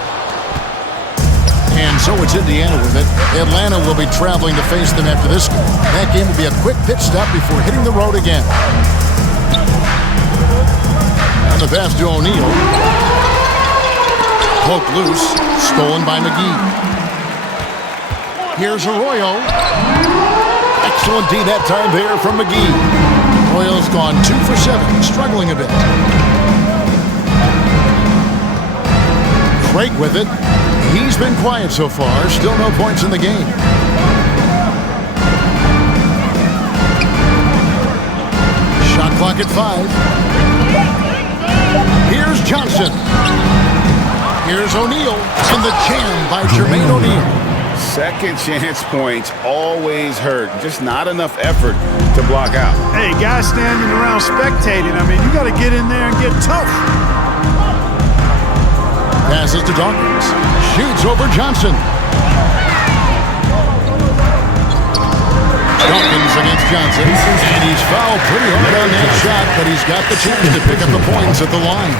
And so it's Indiana with it. Atlanta will be traveling to face them after this game. That game will be a quick pit stop before hitting the road again. And the pass to O'Neal. Poked loose. Stolen by McGee. Here's Arroyo. Excellent D that time there from McGee. Arroyo's gone 2 for 7. Struggling a bit. Craig with it. He's been quiet so far. Still no points in the game. Shot clock at 5. Here's Johnson. Here's O'Neal. And the jam by Jermaine O'Neal. Second chance points always hurt. Just not enough effort to block out. Hey, guys standing around spectating. I mean, you got to get in there and get tough. Passes to Dawkins. Shoots over Johnson. Dawkins against Johnson. And he's fouled pretty hard on that shot, but he's got the chance to pick up the points at the line.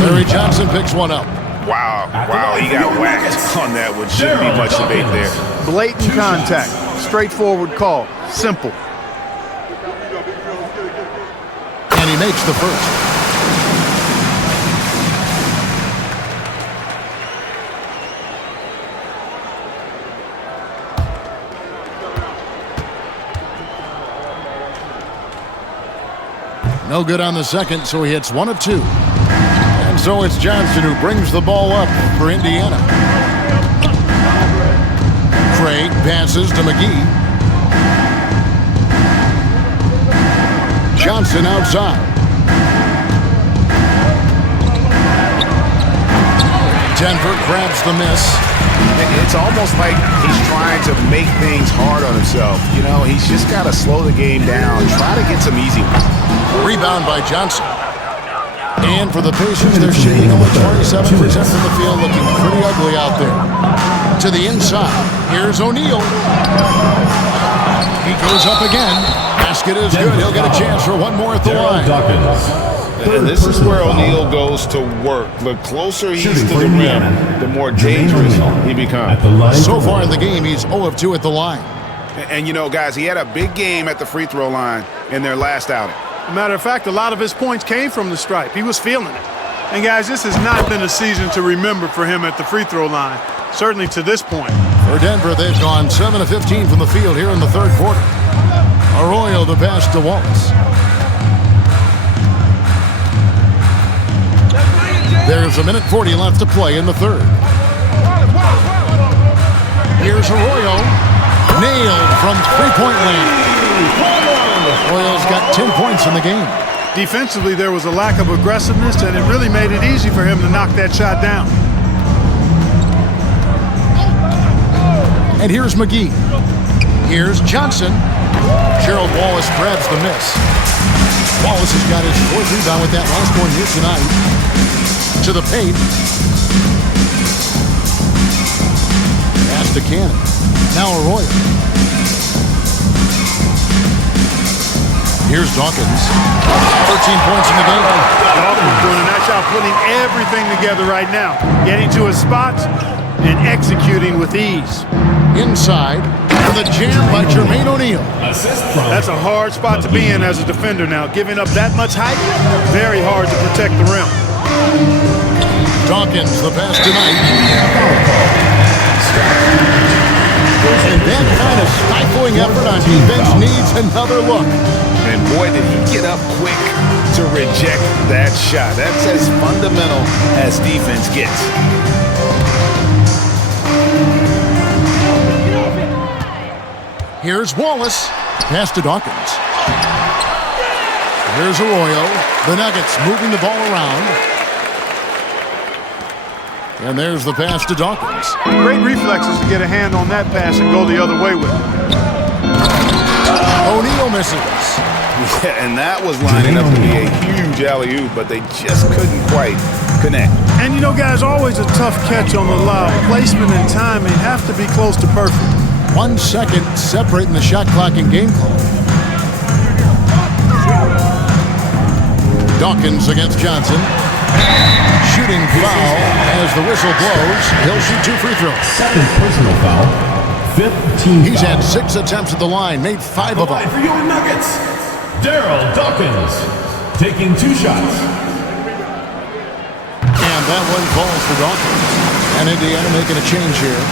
Larry Johnson picks one up. Wow, he got whacked on that one. Shouldn't be much debate there. Blatant contact. Straightforward call. Simple. And he makes the first. No good on the second, so he hits 1 of 2. And so it's Johnson who brings the ball up for Indiana. Craig passes to McGee. Johnson outside. Denver grabs the miss. It's almost like he's trying to make things hard on himself. You know, he's just got to slow the game down, try to get some easy ones. Rebound by Johnson. And for the Pacers, they're shooting only 27% from the field, looking pretty ugly out there. To the inside. Here's O'Neal. He goes up again. Basket is good. He'll get a chance for one more at the line. And this is where O'Neal goes to work. The closer he's to the rim, the more dangerous he becomes. So far in the game, he's 0 of 2 at the line. And you know, guys, he had a big game at the free throw line in their last outing. Matter of fact, a lot of his points came from the stripe. He was feeling it. And guys, this has not been a season to remember for him at the free throw line, certainly to this point. For Denver, they've gone 7 of 15 from the field here in the third quarter. Arroyo the pass to Wallace. There's 1:40 left to play in the third. Here's Arroyo. Nailed from three-point land. Arroyo's got 10 points in the game. Defensively, there was a lack of aggressiveness, and it really made it easy for him to knock that shot down. And here's McGee. Here's Johnson. Gerald Wallace grabs the miss. Wallace has got his 4th rebound with that last one here tonight. To the paint. Pass to Cannon. Now Arroyo. Here's Dawkins. 13 points in the game. Dawkins doing a nice job putting everything together right now. Getting to his spots and executing with ease. Inside. And the jam by Jermaine O'Neal. That's a hard spot to be in as a defender now. Giving up that much height, very hard to protect the rim. Dawkins, the pass tonight. And that kind of stifling effort on defense needs another look. And boy, did he get up quick to reject that shot. That's as fundamental as defense gets. Here's Wallace. Pass to Dawkins. Here's Arroyo. The Nuggets moving the ball around. And there's the pass to Dawkins. Great reflexes to get a hand on that pass and go the other way with it. O'Neal misses. Yeah, and that was lining up to be a huge alley-oop, but they just couldn't quite connect. And you know, guys, always a tough catch on the lob. Placement and timing have to be close to perfect. 1 second separating the shot clock and game clock. Dawkins against Johnson. Shooting foul as the whistle blows. He'll shoot 2 free throws. Second personal foul. 5th team He's foul. had 6 attempts at the line, made 5 of them. For your Nuggets, Daryl Dawkins taking 2 shots. And that one falls for Dawkins. And Indiana making a change here.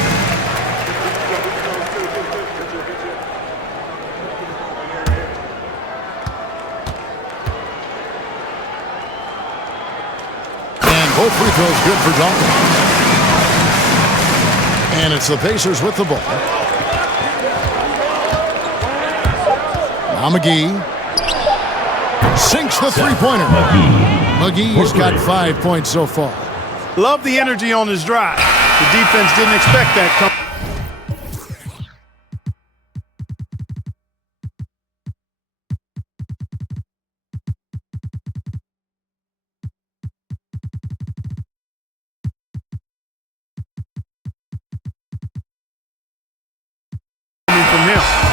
Both free throws good for Dawkins. And it's the Pacers with the ball. Now McGee sinks the three-pointer. McGee's got 5 points so far. Love the energy on his drive. The defense didn't expect that coming.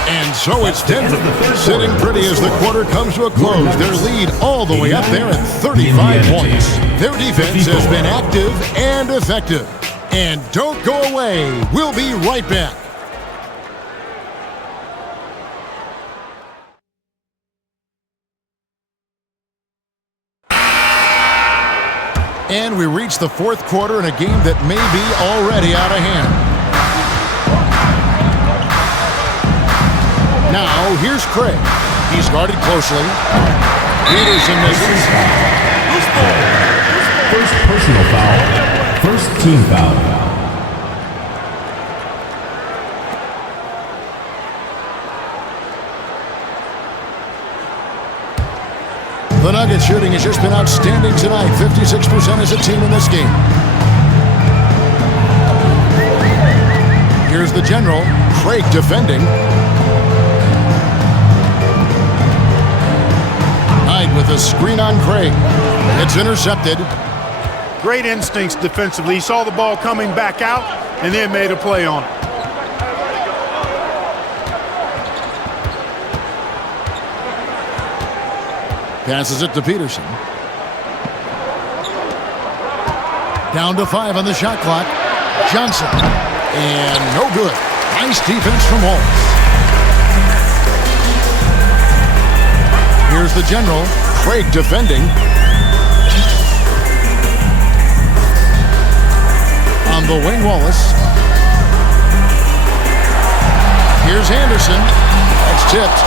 And so it's Denver sitting pretty as the quarter comes to a close. Their lead all the way up there at 35 points. Their defense has been active and effective. And don't go away. We'll be right back. And we reach the fourth quarter in a game that may be already out of hand. Now, here's Craig. He's guarded closely. Peterson misses. First personal foul. First team foul. The Nuggets shooting has just been outstanding tonight. 56% as a team in this game. Here's the general. Craig defending. With a screen on Craig. It's intercepted. Great instincts defensively. He saw the ball coming back out and then made a play on it. Passes it to Peterson. Down to 5 on the shot clock. Johnson. And no good. Nice defense from Wallace. Here's the general. Craig defending. On the wing, Wallace. Here's Anderson. That's tipped.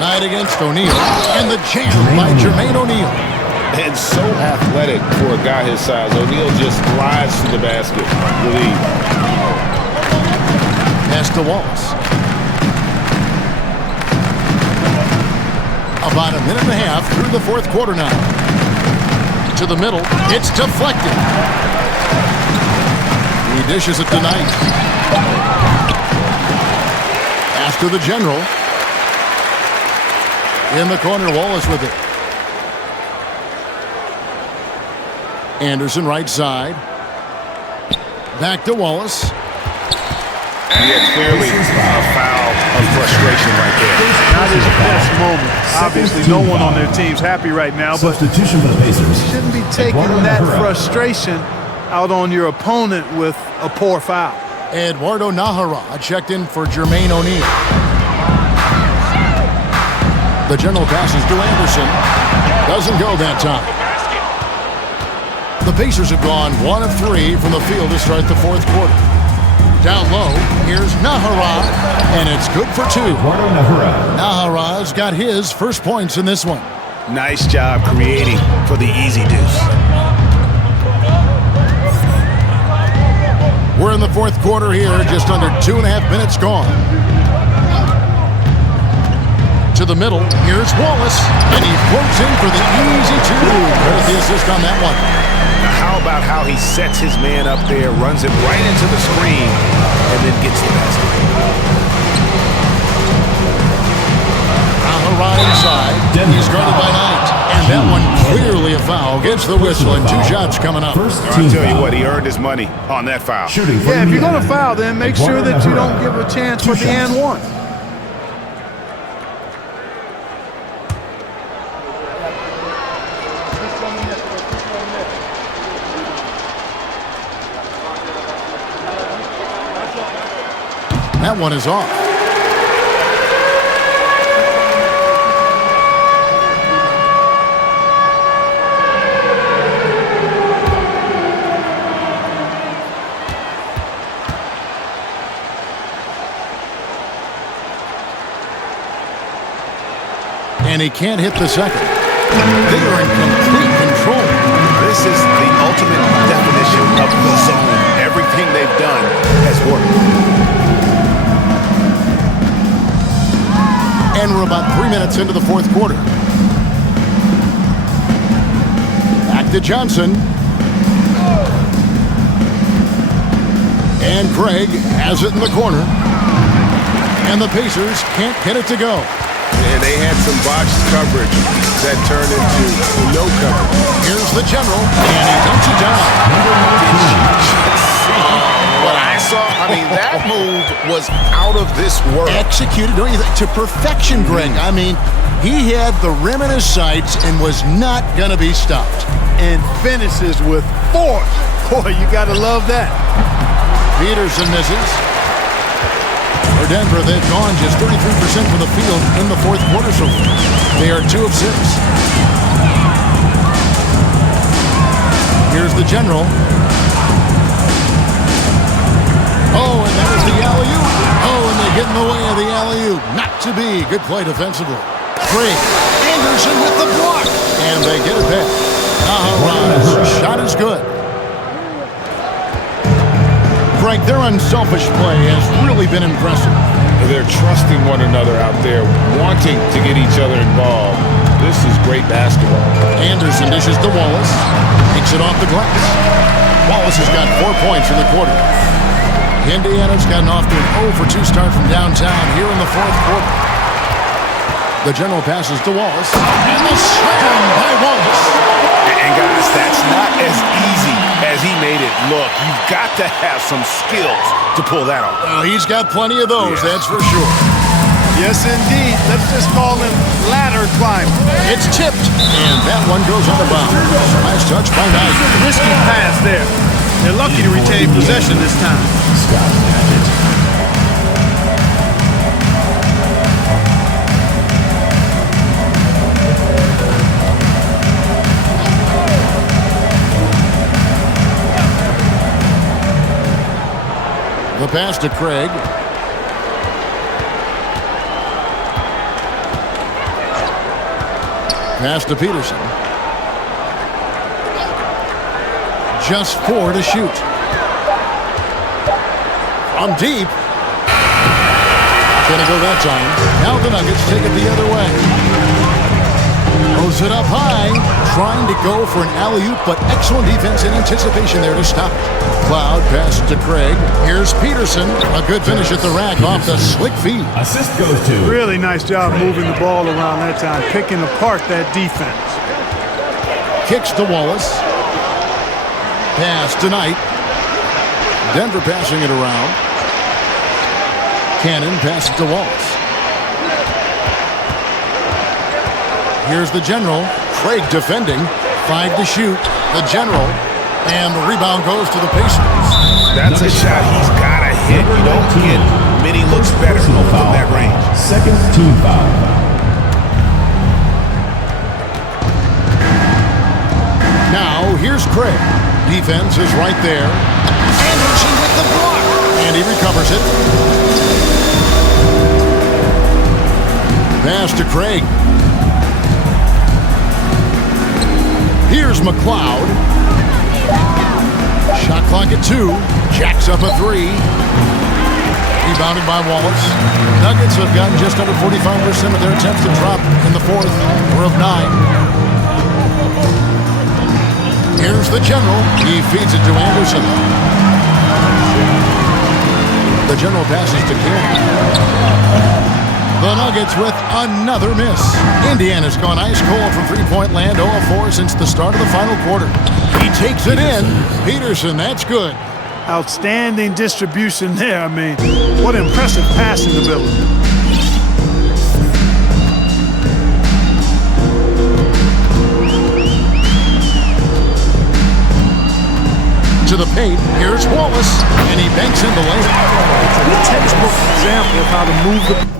Knight against O'Neal. And the jam by Jermaine O'Neal. And so athletic for a guy his size. O'Neal just glides to the basket. The lead. Pass to Wallace. About a minute and a half through the fourth quarter now. To the middle. It's deflected. He dishes it tonight. After the general. In the corner, Wallace with it. Anderson right side. Back to Wallace. Yeah, clearly a foul of frustration right there. Not his best moment. Obviously, no one on their team's happy right now, but Substitution for the Pacers. shouldn't be taking that frustration out on your opponent with a poor foul. Eduardo Nahara checked in for Jermaine O'Neal. The general passes to Anderson. Doesn't go that time. The Pacers have gone 1 of 3 from the field to start the fourth quarter. Down low, here's Nahara, and it's good for 2. Nahara's got his first points in this one. Nice job creating for the easy deuce. We're in the fourth quarter here, just under 2.5 minutes gone. To the middle, here's Wallace, and he floats in for the easy 2. There's the assist on that one. Now how about how he sets his man up there, runs it right into the screen, and then gets the basket. Right inside. He's guarded by Knight. And that one clearly a foul. Gets the whistle and 2 shots coming up. I'll tell you what, he earned his money on that foul. Yeah, if you're going to foul, then make sure that you don't give a chance for the and one. That one is off. And he can't hit the second. They are in complete control. This is the ultimate definition of the zone. Everything they've done has worked. And we're about 3 minutes into the fourth quarter. Back to Johnson. And Craig has it in the corner. And the Pacers can't get it to go. And they had some botched coverage that turned into no coverage. Here's the general, and he dumps it down. What I saw, I mean, that move was out of this world. Executed, don't you think, to perfection, Greg. I mean, he had the rim in his sights and was not going to be stopped. And finishes with force. Boy, you got to love that. Peterson misses. For Denver, they've gone just 33% from the field in the fourth quarter so far. They are 2 of 6. Here's the general. Oh, and there's the alley-oop. Oh, and they get in the way of the alley-oop. Not to be. Good play defensively. Craig Anderson with the block. And they get it back. Nahara's shot is good. Craig, their unselfish play has really been impressive. They're trusting one another out there, wanting to get each other involved. This is great basketball. Anderson dishes to Wallace. Takes it off the glass. Wallace has got 4 points in the quarter. Indiana's gotten off to an 0 for 2 start from downtown here in the fourth quarter. The general passes to Wallace. And the slam by Wallace. And guys, that's not as easy as he made it look. You've got to have some skills to pull that off. Well, he's got plenty of those, that's for sure. Yes, indeed. Let's just call him ladder climbing. It's tipped, and that one goes out of bounds. Nice touch by Knight. Risky pass there. They're lucky to retain possession this time. The pass to Craig. Pass to Peterson. Just 4 to shoot. From deep. Gonna go that time. Now the Nuggets take it the other way. Throws it up high. Trying to go for an alley-oop, but excellent defense and anticipation there to stop it. Cloud passes to Craig. Here's Peterson. A good finish at the rack off the slick feed. Assist goes to. Really nice job moving the ball around that time, picking apart that defense. Kicks to Wallace. Pass to Knight. Denver passing it around. Cannon passes to Wallace. Here's the general. Craig defending. 5 to shoot. The general. And the rebound goes to the Pacers. That's a shot he's got to hit. You don't get many looks better from that range. Second team foul. Now, here's Craig. defense is right there. Anderson with the block. And he recovers it. Pass to Craig. Here's McLeod. Shot clock at 2. Jacks up a 3. Rebounded by Wallace. Nuggets have gotten just under 45% of their attempts to drop in the fourth. We're of 9. Here's the general. He feeds it to Anderson. The general passes to King. The Nuggets with another miss. Indiana's gone ice cold from three-point land, 0 of 4 since the start of the final quarter. He takes it in. Peterson, that's good. Outstanding distribution there. I mean, what impressive passing ability. To the paint, here's Wallace, and he banks in the lane. It's a textbook example of how to move the...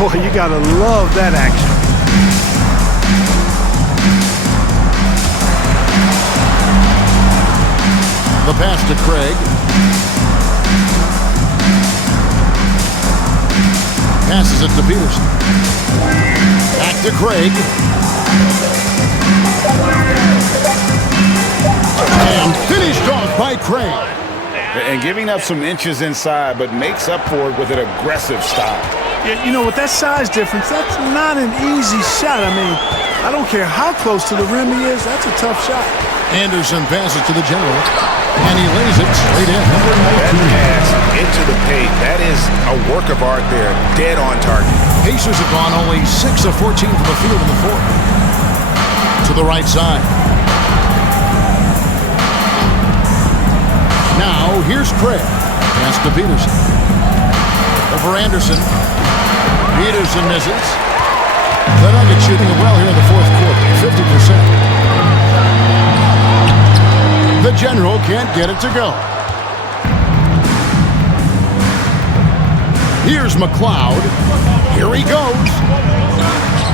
Boy, you gotta love that action. The pass to Craig. Passes it to Peterson. Back to Craig. And finished off by Craig. And giving up some inches inside, but makes up for it with an aggressive style. Yeah, you know, with that size difference, that's not an easy shot. I mean, I don't care how close to the rim he is, that's a tough shot. Anderson passes to the general, and he lays it straight in. That pass into the paint, that is a work of art there, dead on target. Pacers have gone only 6 of 14 from the field in the fourth. To the right side. Now, here's Craig. Pass to Peterson. Over Anderson. Peterson misses. The Nuggets shooting it well here in the fourth quarter, 50%. The general can't get it to go. Here's McLeod. Here he goes.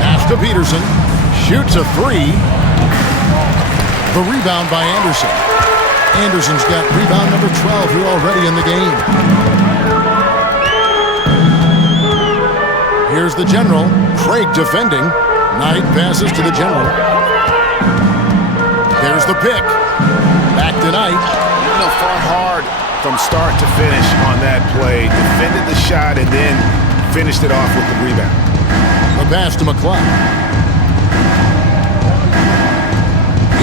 Pass to Peterson. Shoots a 3. The rebound by Anderson. Anderson's got rebound number 12 here already in the game. Here's the general. Craig defending. Knight passes to the general. There's the pick. Back to Knight. You know, fought hard from start to finish on that play. Defended the shot and then finished it off with the rebound. The pass to McLeod.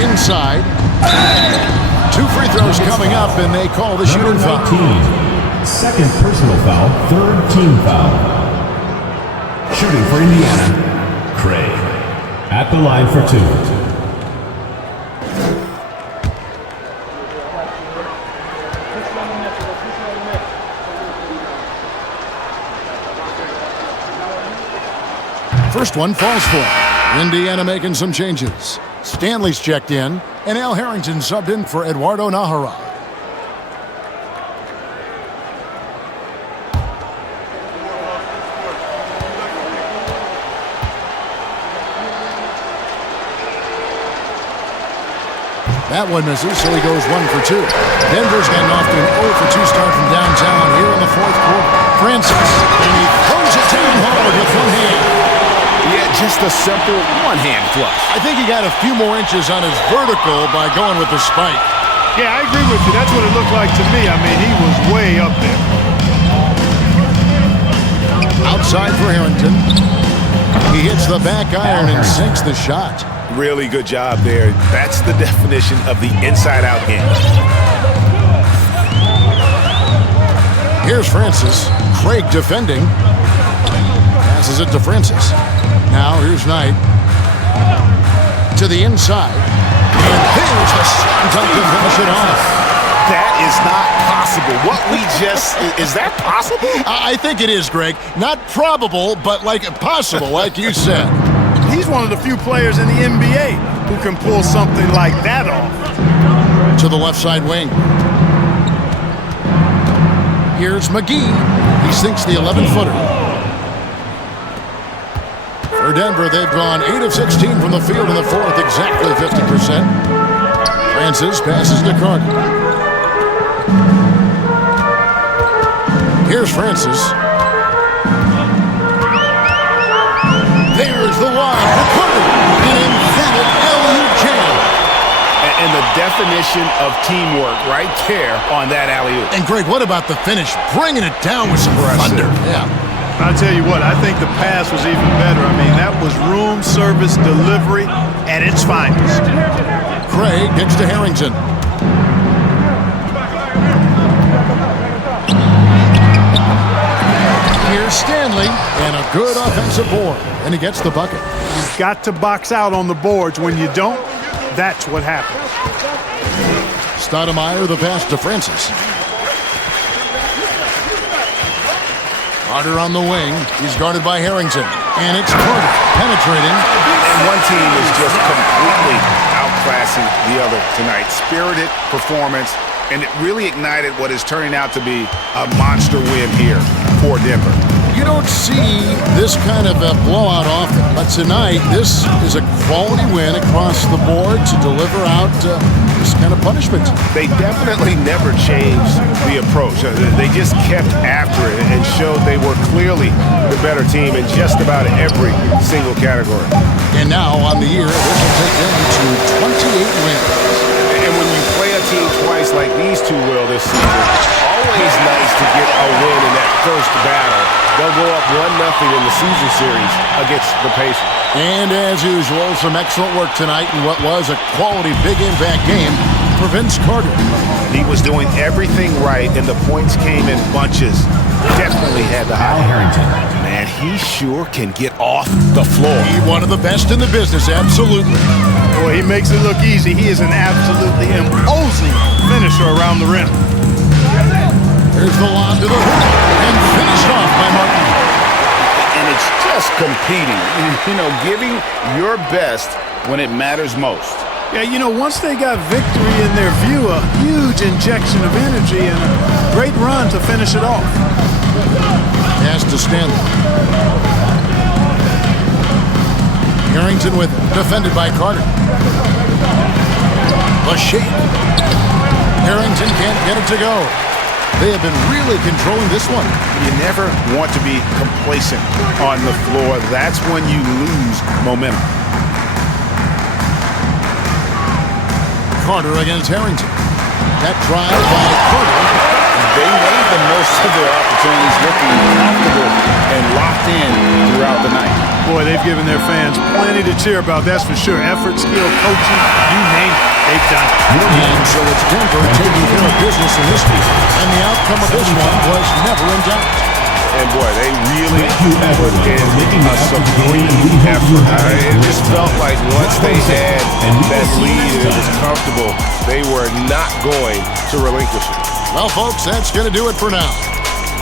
Inside. 2 free throws coming up, and they call the shooting foul. 19. Second personal foul, third team foul. Shooting for Indiana, Craig. At the line for 2. First one falls for him. Indiana making some changes. Stanley's checked in, and Al Harrington subbed in for Eduardo Nahara. That one misses, so he goes 1 for 2. Denver's gotten off to an 0 for 2 start from downtown here in the fourth quarter. Francis, and he throws it down hard with one hand. Yeah, just a simple one-hand flush. I think he got a few more inches on his vertical by going with the spike. Yeah, I agree with you. That's what it looked like to me. I mean, he was way up there. Outside for Harrington. He hits the back iron and sinks the shot. Really good job there. That's the definition of the inside-out game. Here's Francis. Craig defending. Passes it to Francis. now. Here's Knight. To the inside. And here's the slam dunk to finish it off. That is not possible. What we just... Is that possible? I think it is, Greg. Not probable, but like possible, like you said. He's one of the few players in the NBA who can pull something like that off. To the left side wing. Here's McGee. He sinks the 11-footer. For Denver, they've gone 8 of 16 from the field in the fourth, exactly 50%. Francis passes to Carter. Here's Francis. There's the line for Carter. An emphatic alley-oop jam. And the definition of teamwork right there on that alley-oop. And Greg, what about the finish? Bringing it down with some thunder. Yeah. I'll tell you what, I think the pass was even better. I mean, that was room service delivery at its finest. Craig gets to Harrington. Here's Stanley, and a good offensive board. And he gets the bucket. You've got to box out on the boards. When you don't, that's what happens. Stoudemire, the pass to Francis. Carter on the wing. He's guarded by Harrington. And it's Carter penetrating. And one team is just completely outclassing the other tonight. Spirited performance, and it really ignited what is turning out to be a monster win here for Denver. You don't see this kind of a blowout often, but tonight this is a quality win across the board to deliver out this kind of punishment. They definitely never changed the approach. They just kept after it and showed they were clearly the better team in just about every single category. And now on the year, this will take them to 28 wins. And when you play a team twice like these two will this season, always nice to get a win in that first battle. They'll go up 1-0 in the season series against the Pacers. And as usual, some excellent work tonight in what was a quality big impact game for Vince Carter. He was doing everything right, and the points came in bunches. Definitely had the high. Harrington. Man, he sure can get off the floor. He one of the best in the business, absolutely. Boy, he makes it look easy. He is an absolutely imposing finisher around the rim. Here's the lob to the hoop, and finished off by Martin. And it's just competing, you know, giving your best when it matters most. Yeah, you know, once they got victory in their view, a huge injection of energy and a great run to finish it off. Pass to Stanley. Harrington with it, defended by Carter. A shake. Harrington can't get it to go. They have been really controlling this one. You never want to be complacent on the floor. That's when you lose momentum. Carter against Harrington. That drive by Carter. They made the most of their opportunities, looking comfortable and locked in throughout the night. Boy, they've given their fans plenty to cheer about, that's for sure. Effort, skill, coaching, you name it, they've done it. And so it's Denver taking care of business in this game. And the outcome of this one was never in doubt. And boy, they really put in a supreme effort. It just felt like once they had that lead and it was comfortable, they were not going to relinquish it. Well, folks, that's going to do it for now.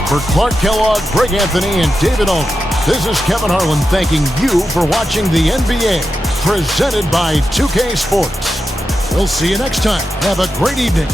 For Clark Kellogg, Greg Anthony, and David Olney, this is Kevin Harlan thanking you for watching the NBA, presented by 2K Sports. We'll see you next time. Have a great evening.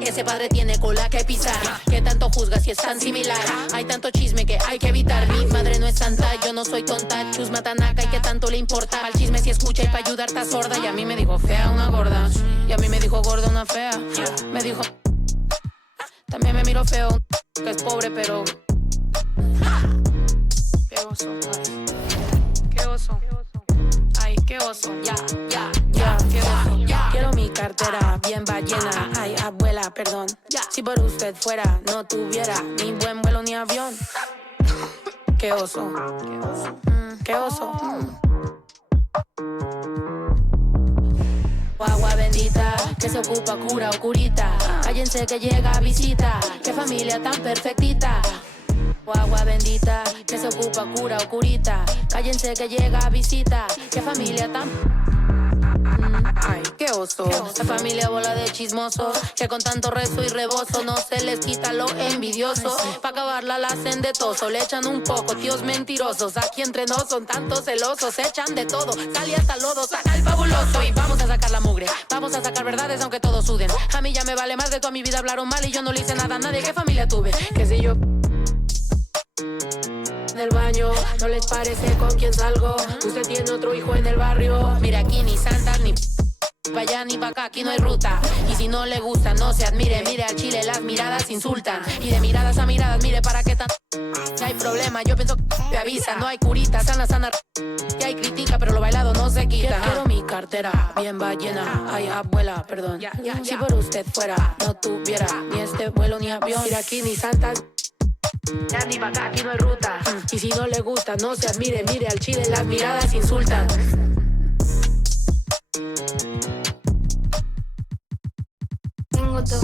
Ese padre tiene cola que pisar. Que tanto juzga si es tan similar. Hay tanto chisme que hay que evitar. Mi madre no es santa, yo no soy tonta. Chusma tanaca y que tanto le importa. Al chisme si escucha y pa' ayudar está sorda. Y a mí me dijo fea una gorda. Y a mí me dijo gorda una fea. Me dijo... También me miro feo, que es pobre, pero... Qué oso, ay. Qué oso. Ay, qué oso. Ya, qué oso. Quiero mi cartera bien ballena. Ay, abuela, perdón. Si por usted fuera, no tuviera ni buen vuelo ni avión. Qué oso. Qué oso. Agua bendita, que se ocupa cura o curita. Cállense que llega visita. Qué familia tan perfectita. Agua bendita, que se ocupa cura o curita. Cállense que llega visita. Qué familia tan... Ay, qué oso. La familia bola de chismosos que con tanto rezo y rebozo no se les quita lo envidioso. Pa' acabarla la hacen de toso. Le echan un poco, tíos mentirosos. Aquí entre nos son tantos celosos. Echan de todo, sale hasta lodo. Saca el fabuloso y vamos a sacar la mugre. Vamos a sacar verdades aunque todos suden. A mí ya me vale más de toda mi vida hablaron mal y yo no le hice nada a nadie. ¿Qué familia tuve? Que si yo... del baño, no les parece con quién salgo. Usted tiene otro hijo en el barrio. Mira aquí ni santas ni pa' allá ni pa' acá, aquí no hay ruta. Y si no le gusta, no se admire. Mire al chile, las miradas insultan. Y de miradas a miradas, mire para qué tan... No hay problema, yo pienso que te avisa. No hay curita, sana. Y hay crítica, pero lo bailado no se quita. Quiero mi cartera bien ballena. Ay, abuela, perdón. Si por usted fuera, no tuviera ni este vuelo ni avión. Mira aquí ni santas ya ni pa' acá, aquí no hay ruta. Y si no le gusta, no se admire. Mire al chile, las miradas insultan. Tengo todo.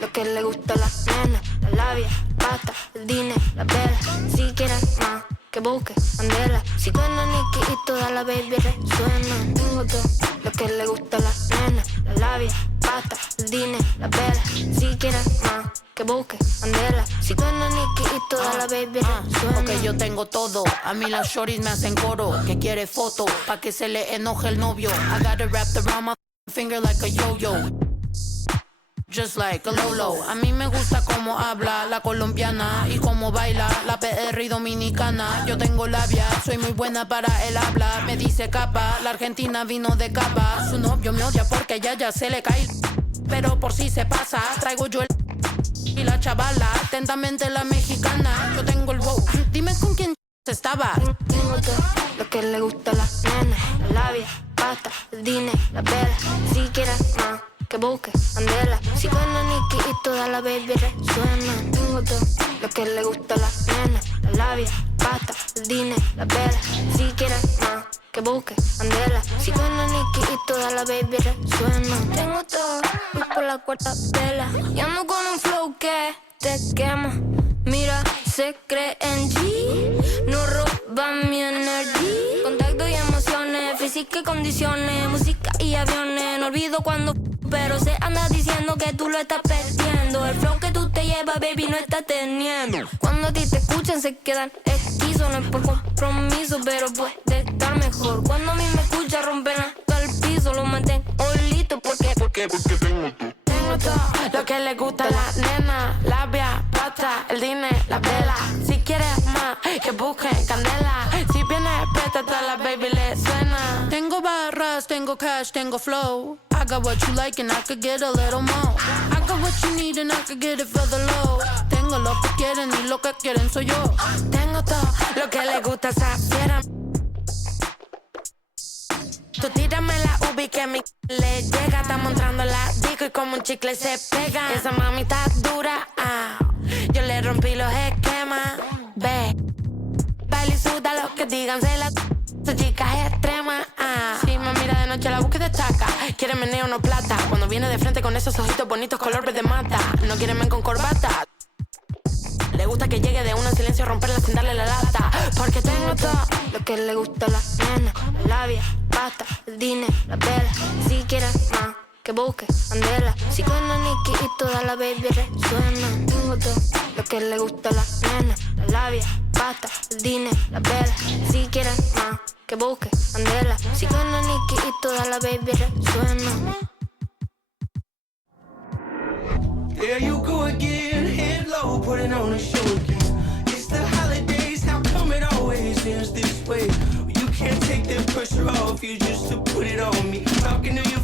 Lo que le gusta a las nenas, la labia, pasta, el dinero, la vela. Si quieres más, que busque Mandela. Si suena Nicky y toda la baby resuena. Tengo todo lo que le gusta a las nenas, la labia, pasta, el dinero, la vela. Si quieres más, que busque Mandela. Si suena Nicky y toda la baby resuena. Ok, yo tengo todo. A mí las shorties me hacen coro. Que quiere foto, pa' que se le enoje el novio. I gotta wrap around my finger like a yo-yo. Just like a Lolo. A mí me gusta cómo habla la colombiana y cómo baila la PR y dominicana. Yo tengo labia, soy muy buena para el habla. Me dice capa, la argentina vino de capa. Su novio me odia porque ya se le cae. Pero por si se pasa, traigo yo el... Y la chavala, atentamente la mexicana. Yo tengo el wow, dime con quién estaba. Tengo todo lo que le gusta a las nenas, la labia, pasta, el dinero, la vela. Si quieres más, que busque Mandela. Si suena Nicky y toda la baby resuena. Tengo todo lo que le gusta a las nenas, la labia, pasta, el dinero, la vela. Si quieres más, que busque Mandela. Si suena Nicky y toda la baby resuena. Tengo todo, voy por la cuarta vela. Y ando con un flow que te quema. Mira, se cree en G, no roba mi energía. Contacto y emociones, física y condiciones, música y aviones. No olvido cuando, pero se anda diciendo que tú lo estás perdiendo. El flow que tú te llevas, baby, no estás teniendo. Cuando a ti te escuchan se quedan esquizos. No es por compromiso, pero puede estar mejor. Cuando a mí me escuchan rompen hasta el piso. Lo mantengo listo porque tengo tú. Tengo todo lo que le gusta a la nena, labia, pasta, el dinero, la vela. Si quieres más, que busquen candela. Si vienes presta, a la baby le suena. Tengo barras, tengo cash, tengo flow. I got what you like and I could get a little more. I got what you need and I could get it for the low. Tengo lo que quieren y lo que quieren soy yo. Tengo todo lo que le gusta a esa fiera. Tú tírame la ubi que mi le llega. Estamos entrando la disco y como un chicle se pega. Esa mami está dura, yo le rompí los esquemas. Ve, baila y suda lo que digan. Esa chica es extrema, Si me mira de noche la busca y destaca. Quiere meneo, no plata. Cuando viene de frente con esos ojitos bonitos color verde mata. No quiere men con corbata. Le gusta que llegue de una en silencio a romperla sin darle la lata. Porque tengo todo lo que le gusta a la nena, la labia, pasta, el dinero, la vela. Si quieres más, que busque Mandela. Si suena Nicky y toda la baby resuena. Tengo todo lo que le gusta a la nena, la labia, pasta, el dinero, la vela. Si quieres más, que busque Mandela. Si suena Nicky y toda la baby resuena. There you go again, head low, putting on a show again. It's the holidays, how come it always ends this way? You can't take that pressure off you just to put it on me. Talking to your